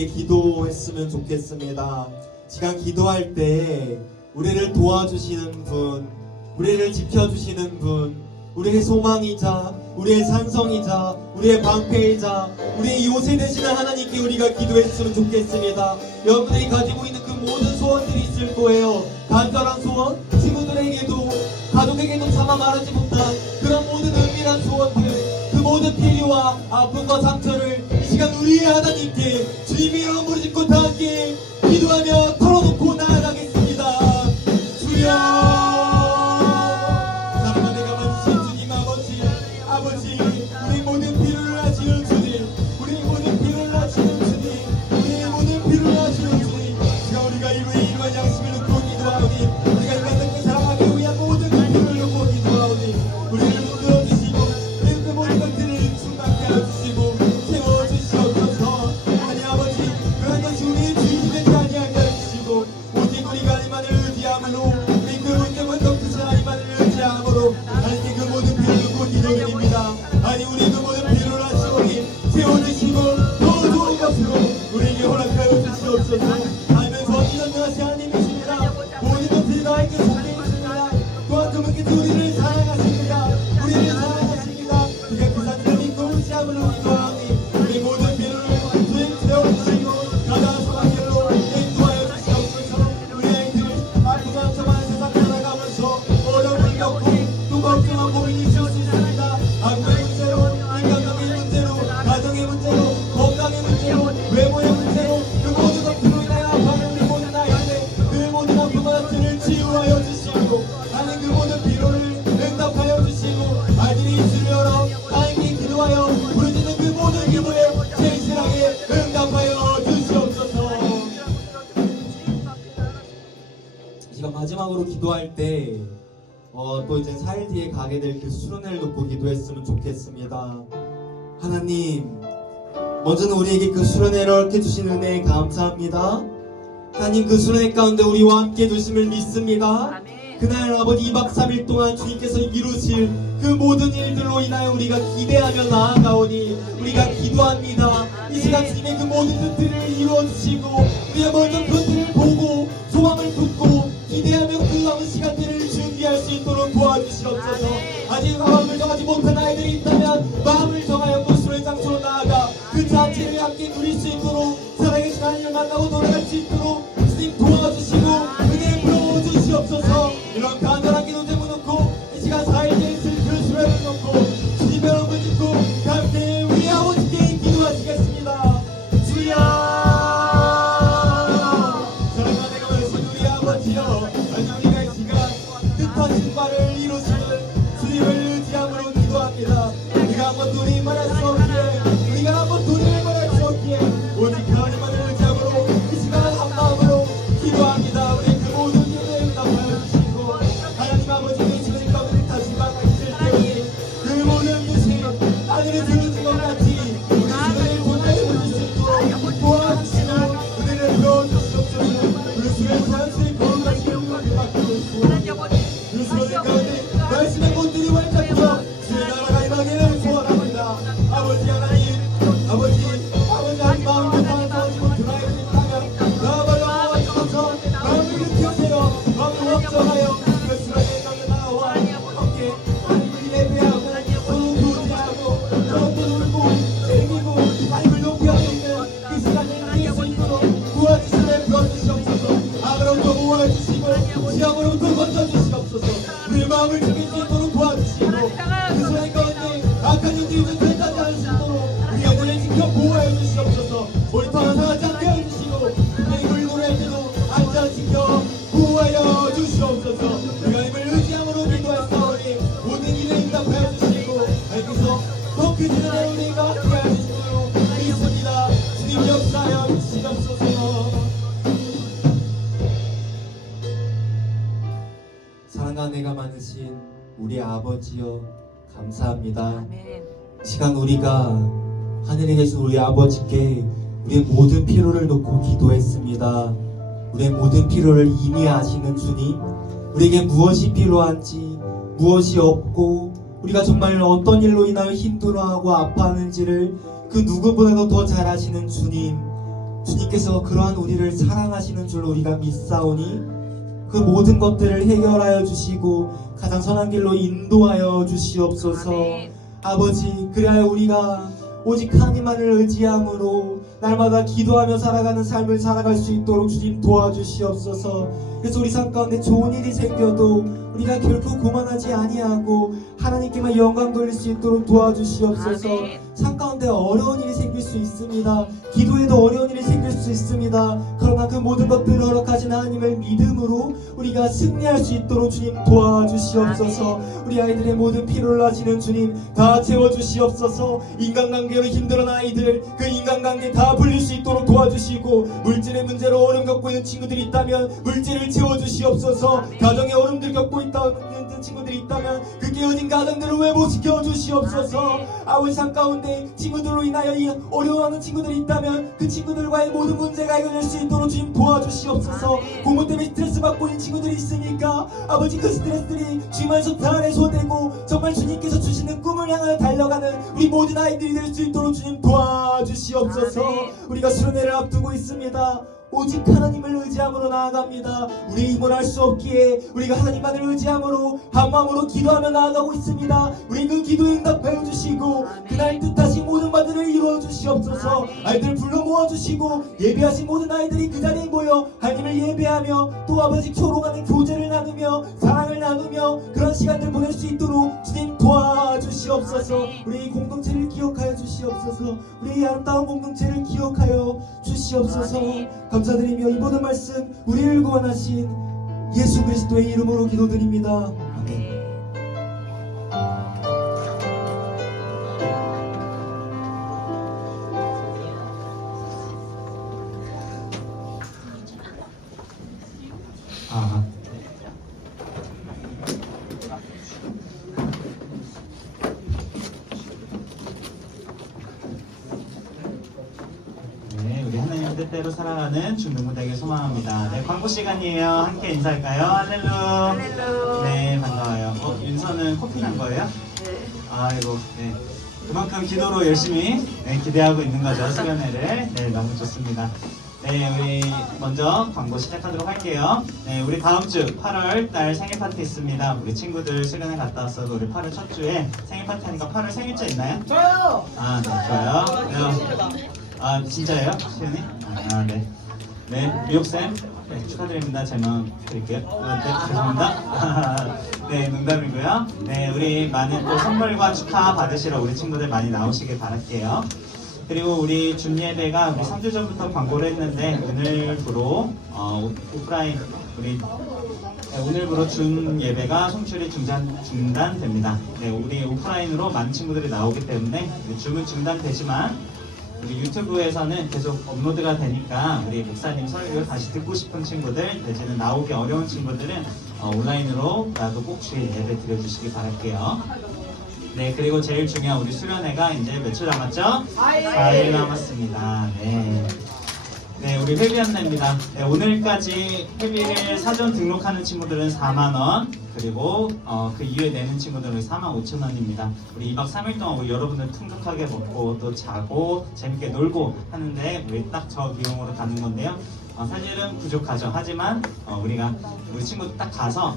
함께 기도했으면 좋겠습니다. 시간 기도할 때 우리를 도와주시는 분, 우리를 지켜주시는 분, 우리의 소망이자 우리의 산성이자 우리의 방패이자 우리의 요새 되시는 하나님께 우리가 기도했으면 좋겠습니다. 여러분들이 가지고 있는 그 모든 소원들이 있을 거예요. 간절한 소원, 친구들에게도 가족에게도 차마 말하지 못한 그런 모든 은밀한 소원들, 그 모든 필요와 아픔과 상처를 이 시간 우리의 하나님께 주님의 이름 부르짖고 다 함께 기도하며 털어놓고 나아가겠습니다. 주여, 우리 모든 필요를 아시는 주님, 우리 모든 필요를 아시는 주님, 우리의 모든 필요를 아시는 주님, 지금 우리가 이루한 양심을 놓고 기도하오니, 우리가 인간답게 살아가기 위한 모든 필요를 놓고 기도하오니, 우리를 붙들어 주시고 우리의 그 모든 것들을 충만케 하여 주시고 채워주시옵소서. 하나님 아버지, 그런 것이 우리의 주인이 되지 아니하게 하여 주시고 오직 우리가 하나님만을 의지함으로 우리 그 문제만 더 크신 하나님만을 의지함으로 하나님께 그 모든 필요를 놓고 기도드립니다. 아니 우리 그 모든 필요를 하시오니 채워주시고 더 좋은 것으로 우리에게 허락하여 주시옵소서. 하면서 전능하신 하나님이십니다. 모든 것들이 나에게 속해 있습니다. 또한 그분께 우리를 사랑하십니다. 우리를 사랑하십니다. 우리가 그 사실을 믿고 의지함으로 기도하니 우리 모든 필요를 주님 채워주시고 가다한 소망들로 인도하여 주시옵소서. 우리 아이들 아프고 한참한 세상 살아가면서 어려움을 겪고 또 걱정한 고민이 있을 수 있습니다. 아픔의 문제로, 인간관계의 문제로, 가정의 문제로, 건강의 문제로, 외모의 문제로 그 모든 것들로 인하여 아파하는 우리 모든 아이들, 그 모든 아픔들을 치유하여 주시고 하나님 그 모든 피로를 응답하여 주시고 아이들이 입술을 열어 하나님께 기도하여 부르짖는 그 모든 기도에 진실하게 응답하여 주시옵소서. 제가 마지막으로 기도할 때 또 이제 4일 뒤에 가게 될 그 수련회를 놓고 기도했으면 좋겠습니다. 하나님, 먼저는 우리에게 그 수련회를 허락해 주신 은혜에 감사합니다. 하나님, 그 수련회 가운데 우리와 함께 해주심을 믿습니다. 그날 아버지 2박 3일 동안 주님께서 이루실 그 모든 일들로 인하여 우리가 기대하며 나아가오니 우리가 기도합니다. 이 시간 주님의 그 모든 뜻들을 이루어주시고 우리가 먼저 그것들을 보고 소망을 품고 기대하며 그 남은 시간들을 준비할 수 있도록 도와주시옵소서. 아직 마음을 정하지 못한 아이들이 있다면 마음을 정하여 그 수련회 장소로 나아가 그 자체를 함께 누릴 수 있도록 살아계신 하나님을 만나고 돌아갈 수 있도록 주님 도와주시고 은혜 부어주시옵소서. 이런 간절한 기도 제목 놓고 이 시간 4일 뒤에 있을 그 수련회를 놓고 주님의 이름을 짓고 함께 우리 아버지께 기도하시겠습니다. 주여, 사랑하는 내가 말씀 우리 아버지여, 하나님 우리가 이 시간 뜻하신 바를 이루시는 주님을 의지함으로 기도합니다. 우리가 한번 우리 말할 수 없기에, 우리가 한번 우리를 말할 수 없기에 오직 하나님만을 의지함으로 이 시간 한 마음으로 기도합니다. 우리 그 모든 기도에 응답하여 주시고 하나님 아버지 그 시간에 가운데 다시 만나실 때에 그 모든 것이 하늘에 들어진 것 같이 우리 시간을 본다에 보실 수 있도록 도와주시고 은혜를 부어주시옵소서. 그 시간에 자연스레 거룩하시는 것을 맡기고 있고 그 시간에 가운데 말씀의 문들이 활짝펴 주의 나라가 임하기를 소원합니다. 아버지 하나님, 아버지 하나님 마음을 다하시고 드라이브를 타며 나아가려 도와주셔서 마음을 일으켜세요. 마음을 확정하여 그 시간에 가운데 나와 함께 하나님을 예배하고 서로 교제하고 서로 또 놀고 즐기고 하나님을 높여하고 있는 그 시간을 이길 수 있도록 도와주시며 도와주시옵소서. 악으로부터 모아주시고 지향으로부터 건져주시옵소서. 우리의 마음을 죽일 수 있도록 도와주시고 그 시간 가운데 악한 영들이 전투하지 않을 수 있도록 우리 아들을 지켜 보호하여 주시옵소서. 우리 더 상하지 않게 해주시고 하나님을 노래할 때도 안전 지켜 보호하여 주시옵소서. 우리가 힘을 의지함으로 기도하였사오니 모든 일에 응답하여 주시고 하나님께서 더 크신 은혜로 우리가 함께하여 주시도록 믿습니다. 주님 역사하여 주시옵소서. 사랑과 은혜가 많으신 우리 아버지여 감사합니다. 시간 우리가 하늘에 계신 우리 아버지께 우리의 모든 필요를 놓고 기도했습니다. 우리의 모든 필요를 이미 아시는 주님, 우리에게 무엇이 필요한지, 무엇이 없고 우리가 정말 어떤 일로 인하여 힘들어하고 아파하는지를 그 누구보다도 더 잘 아시는 주님, 주님께서 그러한 우리를 사랑하시는 줄 우리가 믿사오니 그 모든 것들을 해결하여 주시고 가장 선한 길로 인도하여 주시옵소서. 아버지, 그래야 우리가 오직 하나님만을 의지함으로 날마다 기도하며 살아가는 삶을 살아갈 수 있도록 주님 도와주시옵소서. 그래서 우리 삶 가운데 좋은 일이 생겨도 우리가 결코 고만하지 아니하고 하나님께만 영광 돌릴 수 있도록 도와주시옵소서. 삶 가운데 어려운 일이 생길 수 있습니다. 기도에도 어려운 일이 생길 수 있습니다. 그러나 그 모든 것들을 허락하신 하나님을 믿음으로 우리가 승리할 수 있도록 주님 도와주시옵소서. 우리 아이들의 모든 필요를 하시는 주님 다 채워주시옵소서. 인간관계로 힘들어하는 아이들 그 인간관계 다 풀릴 수 있도록 도와주시고, 물질의 문제로 어려움 겪고 있는 친구들이 있다면 물질을 채워주시옵소서. 가정에 어려움들 겪고 있는 친구들이 있다면 그 깨어진 가정들을 회복시켜 주시옵소서. 아버지, 삶 가운데 친구들로 인하여 이 어려워하는 친구들이 있다면 그 친구들과의 모든 문제가 해결될 수 있도록 주님 도와주시옵소서. 공부 때문에 스트레스 받고 있는 친구들이 있으니까 아버지, 그 스트레스들이 주님께서 다 해소되고 정말 주님께서 주시는 꿈을 향하여 달려가는 우리 모든 아이들이 될 수 있도록 주님 도와주시옵소서. 우리가 수련회를 앞두고 있습니다. 오직 하나님을 의지함으로 나아갑니다. 우리의 힘을 할 수 없기에 우리가 하나님만을 의지함으로 한마음으로 기도하며 나아가고 있습니다. 우리 그 기도에 응답하여 주시고 그날 뜻하신 모든 바들을 이루어 주시옵소서. 아이들 불러 모아주시고 예배하신 모든 아이들이 그 자리에 모여 하나님을 예배하며 또 아버지 초롱하는 교제를 나누며 사랑을 나누며 그런 시간들 보낼 수 있도록 주님 도와주시옵소서. 우리 공동체를 기억하여 주시옵소서. 우리 아름다운 공동체를 기억하여 주시옵소서. 감사드리며 이 모든 말씀 우리를 구원하신 예수 그리스도의 이름으로 기도드립니다. 아멘. 네, 우리 하나님 뜻대로 살아가는 중등부대에게 소망합니다. 네, 광고 시간이에요. 함께 인사할까요? 할렐루. 네, 반가워요. 윤서는 커피 난 거예요? 네. 아이고, 네. 그만큼 기도로 열심히 기대하고 있는 거죠, 수련회를. 네, 너무 좋습니다. 네, 우리 먼저 광고 시작하도록 할게요. 네, 우리 다음 주 8월 달 생일 파티 있습니다. 우리 친구들 수련회 갔다 왔어도 우리 8월 첫 주에 생일 파티 하니까 8월 생일자 있나요? 저요. 아, 네, 좋아요. 아, 진짜예요? 수련회? 아, 네. 네, 미옥쌤. 네, 축하드립니다. 제만 드릴게요. 네, 죄송합니다. 네, 농담이고요. 네, 우리 많은 또 선물과 축하 받으시러 우리 친구들 많이 나오시길 바랄게요. 그리고 우리 준예배가 우리 3주 전부터 광고를 했는데 오늘부로 오프라인 오늘부로 준 예배가 송출이 중단됩니다. 네, 우리 오프라인으로 많은 친구들이 나오기 때문에 줌은 중단되지만 우리 유튜브에서는 계속 업로드가 되니까 우리 목사님 설교를 다시 듣고 싶은 친구들, 내지는 나오기 어려운 친구들은 온라인으로라도 꼭 주일 예배 드려주시기 바랄게요. 네, 그리고 제일 중요한 우리 수련회가 이제 며칠 남았죠? 4일 남았습니다. 네. 네, 우리 회비 안내입니다. 네, 오늘까지 회비를 사전 등록하는 친구들은 4만원, 그리고 그 이후에 내는 친구들은 45,000원입니다. 우리 2박 3일 동안 우리 여러분들 풍족하게 먹고 또 자고 재밌게 놀고 하는데 우리 딱 저 비용으로 가는 건데요. 사실은 부족하죠. 하지만 우리가 우리 친구들 딱 가서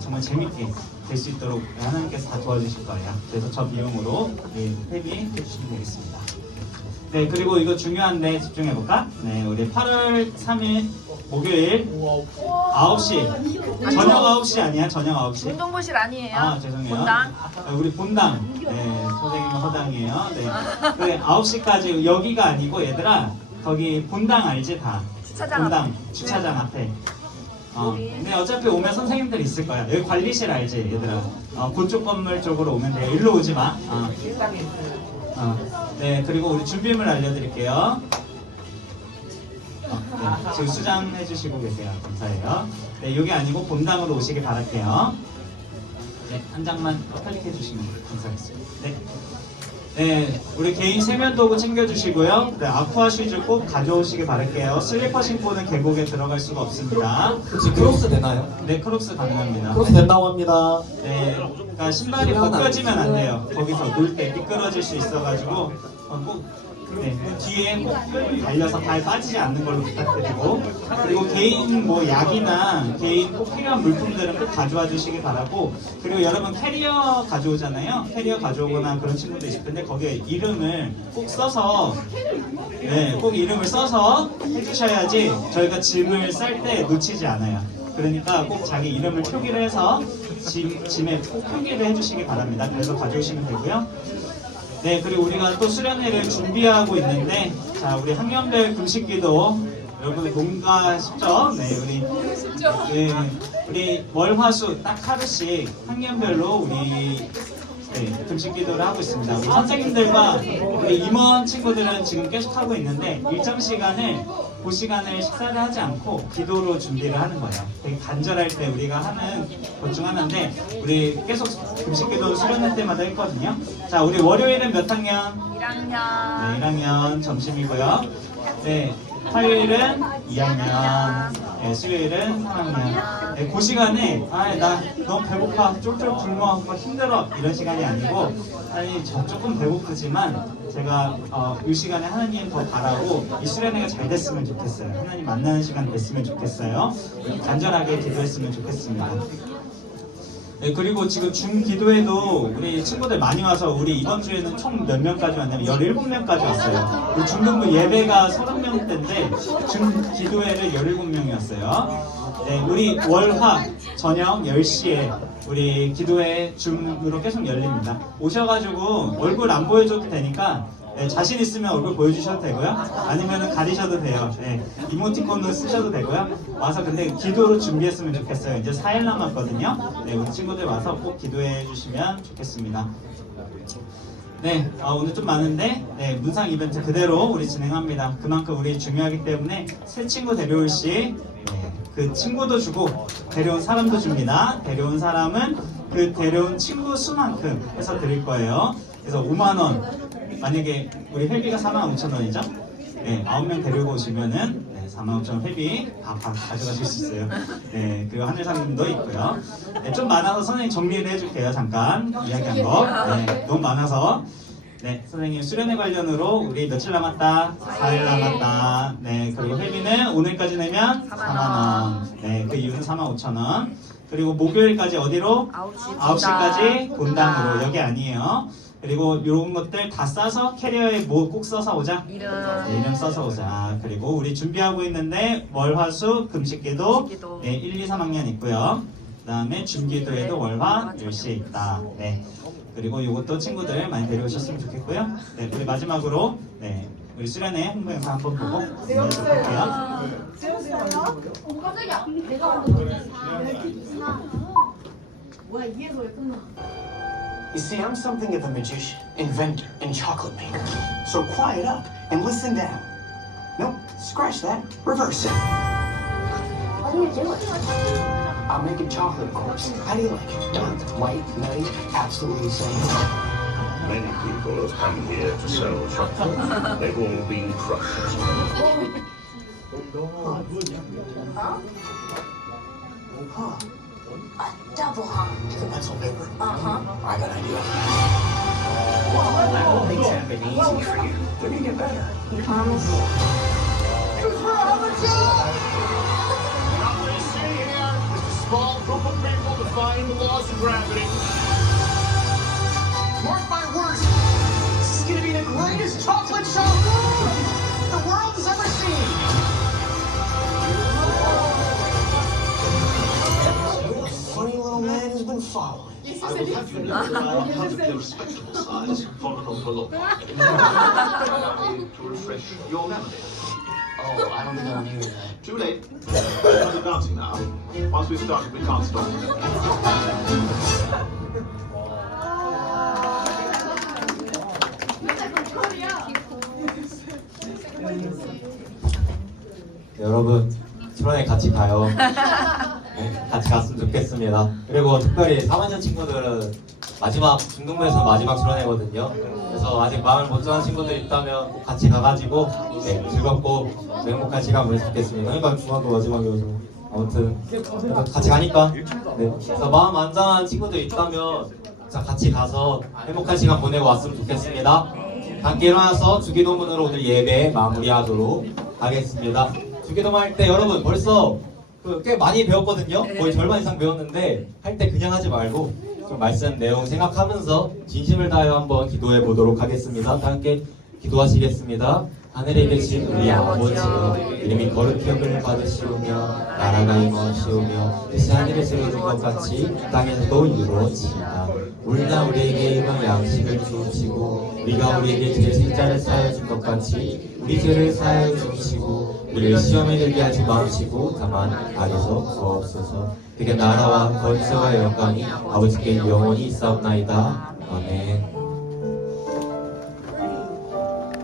정말 재밌게 될 수 있도록 하나님께서 다 도와주실 거예요. 그래서 저 비용으로 회비해 주시면 되겠습니다. 네, 그리고 이거 중요한데 집중해볼까? 네, 우리 8월 3일 목요일 9시 저녁 9시 아니야? 저녁 9시? 운동부실 아니에요? 아, 죄송해요. 본당? 우리 본당. 네, 선생님은 허당이에요. 네. 그래, 9시까지 여기가 아니고 얘들아 거기 본당 알지 다? 주차장 본당 앞에. 주차장 앞에. 근데 어차피 오면 선생님들 있을 거야. 여기 관리실 알지 얘들아? 그쪽 건물 쪽으로 오면 돼요. 일로 오지 마. 네, 그리고 우리 준비물 알려드릴게요. 네, 지금 수장해 주시고 계세요. 감사해요. 네, 여기 아니고 본당으로 오시길 바랄게요. 네, 한 장만 펼쳐 주시면 감사하겠습니다. 네. 네, 우리 개인 세면 도구 챙겨주시고요. 네, 아쿠아 슈즈 꼭 가져오시길 바랄게요. 슬리퍼 신고는 계곡에 들어갈 수가 없습니다. 혹시 크록스 되나요? 네, 크록스 가능합니다. 크록스 된다고 합니다. 네, 그러니까 신발이 벗겨지면 안 돼요. 거기서 놀 때 미끄러질 수 있어가지고 꼭 네, 그 뒤에 꼭 달려서 발 빠지지 않는 걸로 부탁드리고, 그리고 개인 뭐 약이나 개인 꼭 필요한 물품들은 꼭 가져와 주시기 바라고, 그리고 여러분 캐리어 가져오잖아요. 캐리어 가져오거나 그런 친구도 있을 텐데 거기에 이름을 꼭 써서, 네, 꼭 이름을 써서 해주셔야지 저희가 짐을 쌀 때 놓치지 않아요. 그러니까 꼭 자기 이름을 표기를 해서 짐에 꼭 표기를 해주시기 바랍니다. 그래서 가져오시면 되고요. 네, 그리고 우리가 또 수련회를 준비하고 있는데, 자, 우리 학년별 금식기도 여러분 뭔가쉽죠? 네, 우리 월화수 딱 하루씩 학년별로 우리 금식기도를 하고 있습니다. 우리 선생님들과 우리 임원 친구들은 지금 계속 하고 있는데 일정 시간을 그 시간을 식사를 하지 않고 기도로 준비를 하는 거예요. 되게 간절할 때 우리가 하는 것 중 하나인데 우리 계속 금식기도 수련회 때마다 했거든요. 자, 우리 월요일은 몇 학년? 1학년. 네, 1학년 점심이고요. 네, 화요일은 2학년, 네, 수요일은 3학년. 네, 그 시간에 나 너무 배고파, 쫄쫄 굶어, 막 힘들어 이런 시간이 아니고, 아니 저 조금 배고프지만 제가 이 시간에 하나님 더 바라고 이 수련회가 잘 됐으면 좋겠어요. 하나님 만나는 시간 됐으면 좋겠어요. 간절하게 기도했으면 좋겠습니다. 네, 그리고 지금 중기도에도 우리 친구들 많이 와서 우리 이번 주에는 총 몇 명까지 왔냐면 17명까지 왔어요. 우리 중등부 예배가 30명대인데 중기도회를 17명이었어요. 네, 우리 월화 저녁 10시에 우리 기도회 줌으로 계속 열립니다. 오셔가지고 얼굴 안 보여줘도 되니까 네, 자신 있으면 얼굴 보여주셔도 되고요. 아니면 가리셔도 돼요. 네, 이모티콘으로 쓰셔도 되고요. 와서 근데 기도로 준비했으면 좋겠어요. 이제 4일 남았거든요. 네, 우리 친구들 와서 꼭 기도해 주시면 좋겠습니다. 네, 오늘 좀 많은데 네, 문상 이벤트 그대로 우리 진행합니다. 그만큼 우리 중요하기 때문에 새 친구 데려올 시 그 친구도 주고 데려온 사람도 줍니다. 데려온 사람은 그 데려온 친구 수만큼 해서 드릴 거예요. 그래서 5만 원, 만약에 우리 회비가 45,000원이죠? 네, 9명 데리고 오시면은 네, 45,000원 회비 다 가져가실 수 있어요. 네, 그리고 하늘상금도 있고요. 네, 좀 많아서 선생님 정리를 해줄게요. 잠깐 이야기한 거. 네, 너무 많아서. 네, 선생님 수련회 관련으로 우리 며칠 남았다? 4일 남았다. 네, 그리고 회비는 오늘까지 내면 4만원. 네, 그 이유는 45,000원. 그리고 목요일까지 어디로? 9시까지 본당으로. 여기 아니에요. 그리고 이런 것들 다 싸서 캐리어에 뭐 꼭 써서 오자? 이름. 네, 이름 써서 오자. 그리고 우리 준비하고 있는데 월화수 금식기도 네, 1, 2, 3학년 있고요. 그 다음에 중기도에도 월화 10시에 있다. 네. 그리고 이것도 친구들 많이 데려오셨으면 좋겠고요. 네, 우리 마지막으로 네, 우리 수련회 홍보 영상 한번 보고 인사드리도록 할게요. 깜짝이야. 내가 뭐야 이해서 왜 끝나? You see, I'm something of a magician, inventor, and chocolate maker. So quiet up and listen down. Nope, scratch that. Reverse it. What are you doing? I'm making chocolate, of course. How do you like it? Dark, white, nutty, absolutely insane. Many people have come here to sell chocolate. They've all been crushed. Huh? A double hung. Take a pencil paper. Uh-huh. I got an idea. Things happen easy for you. They're gonna get better. You promise? What we see here is a small group of people defying the laws of gravity. Mark my words. This is gonna be the greatest chocolate show the world has ever seen. Funny little man who's been following. I will have you know that I am part of the respectable size fallen on below. To refresh your memory. Oh, I don't know any of that. Too late. We're only dancing now. Once we start, we can't stop. 여러분 수련회 같이 가요. 네, 같이 갔으면 좋겠습니다. 그리고 특별히 3학년 친구들은 마지막 중등부에서 마지막 수련회거든요. 그래서 아직 마음을 못 정한 친구들 있다면 꼭 같이 가가지고 네, 즐겁고 행복한 시간 보냈으면 좋겠습니다. 그러니까 중학교 마지막이어서 아무튼 같이 가니까 네. 그래서 마음 안 정한 친구들 있다면 자, 같이 가서 행복한 시간 보내고 왔으면 좋겠습니다. 함께 일어나서 주기도문으로 오늘 예배 마무리하도록 하겠습니다. 주기도문 할 때 여러분 벌써 꽤 많이 배웠거든요. 거의 절반 이상 배웠는데 할 때 그냥 하지 말고 좀 말씀 내용 생각하면서 진심을 다하여 한번 기도해 보도록 하겠습니다. 다 함께 기도하시겠습니다. 하늘에 계신 우리 아버지여, 이름이 거룩히 여김을 받으시오며 나라가 임하시오며 뜻이 하늘에서 이루어진 것 같이 땅에서도 이루어지이다. 오늘날 우리에게 일용할 양식을 주시고 우리가 우리에게 제 죄자를 사하여 준 것 같이 우리 죄를 사하여 주시고 우리를 시험에 들게 하지 마시고 다만 악에서 구하옵소서. 그게 나라와 권세와 영광이 아버지께 영원히 있사옵나이다. 아멘.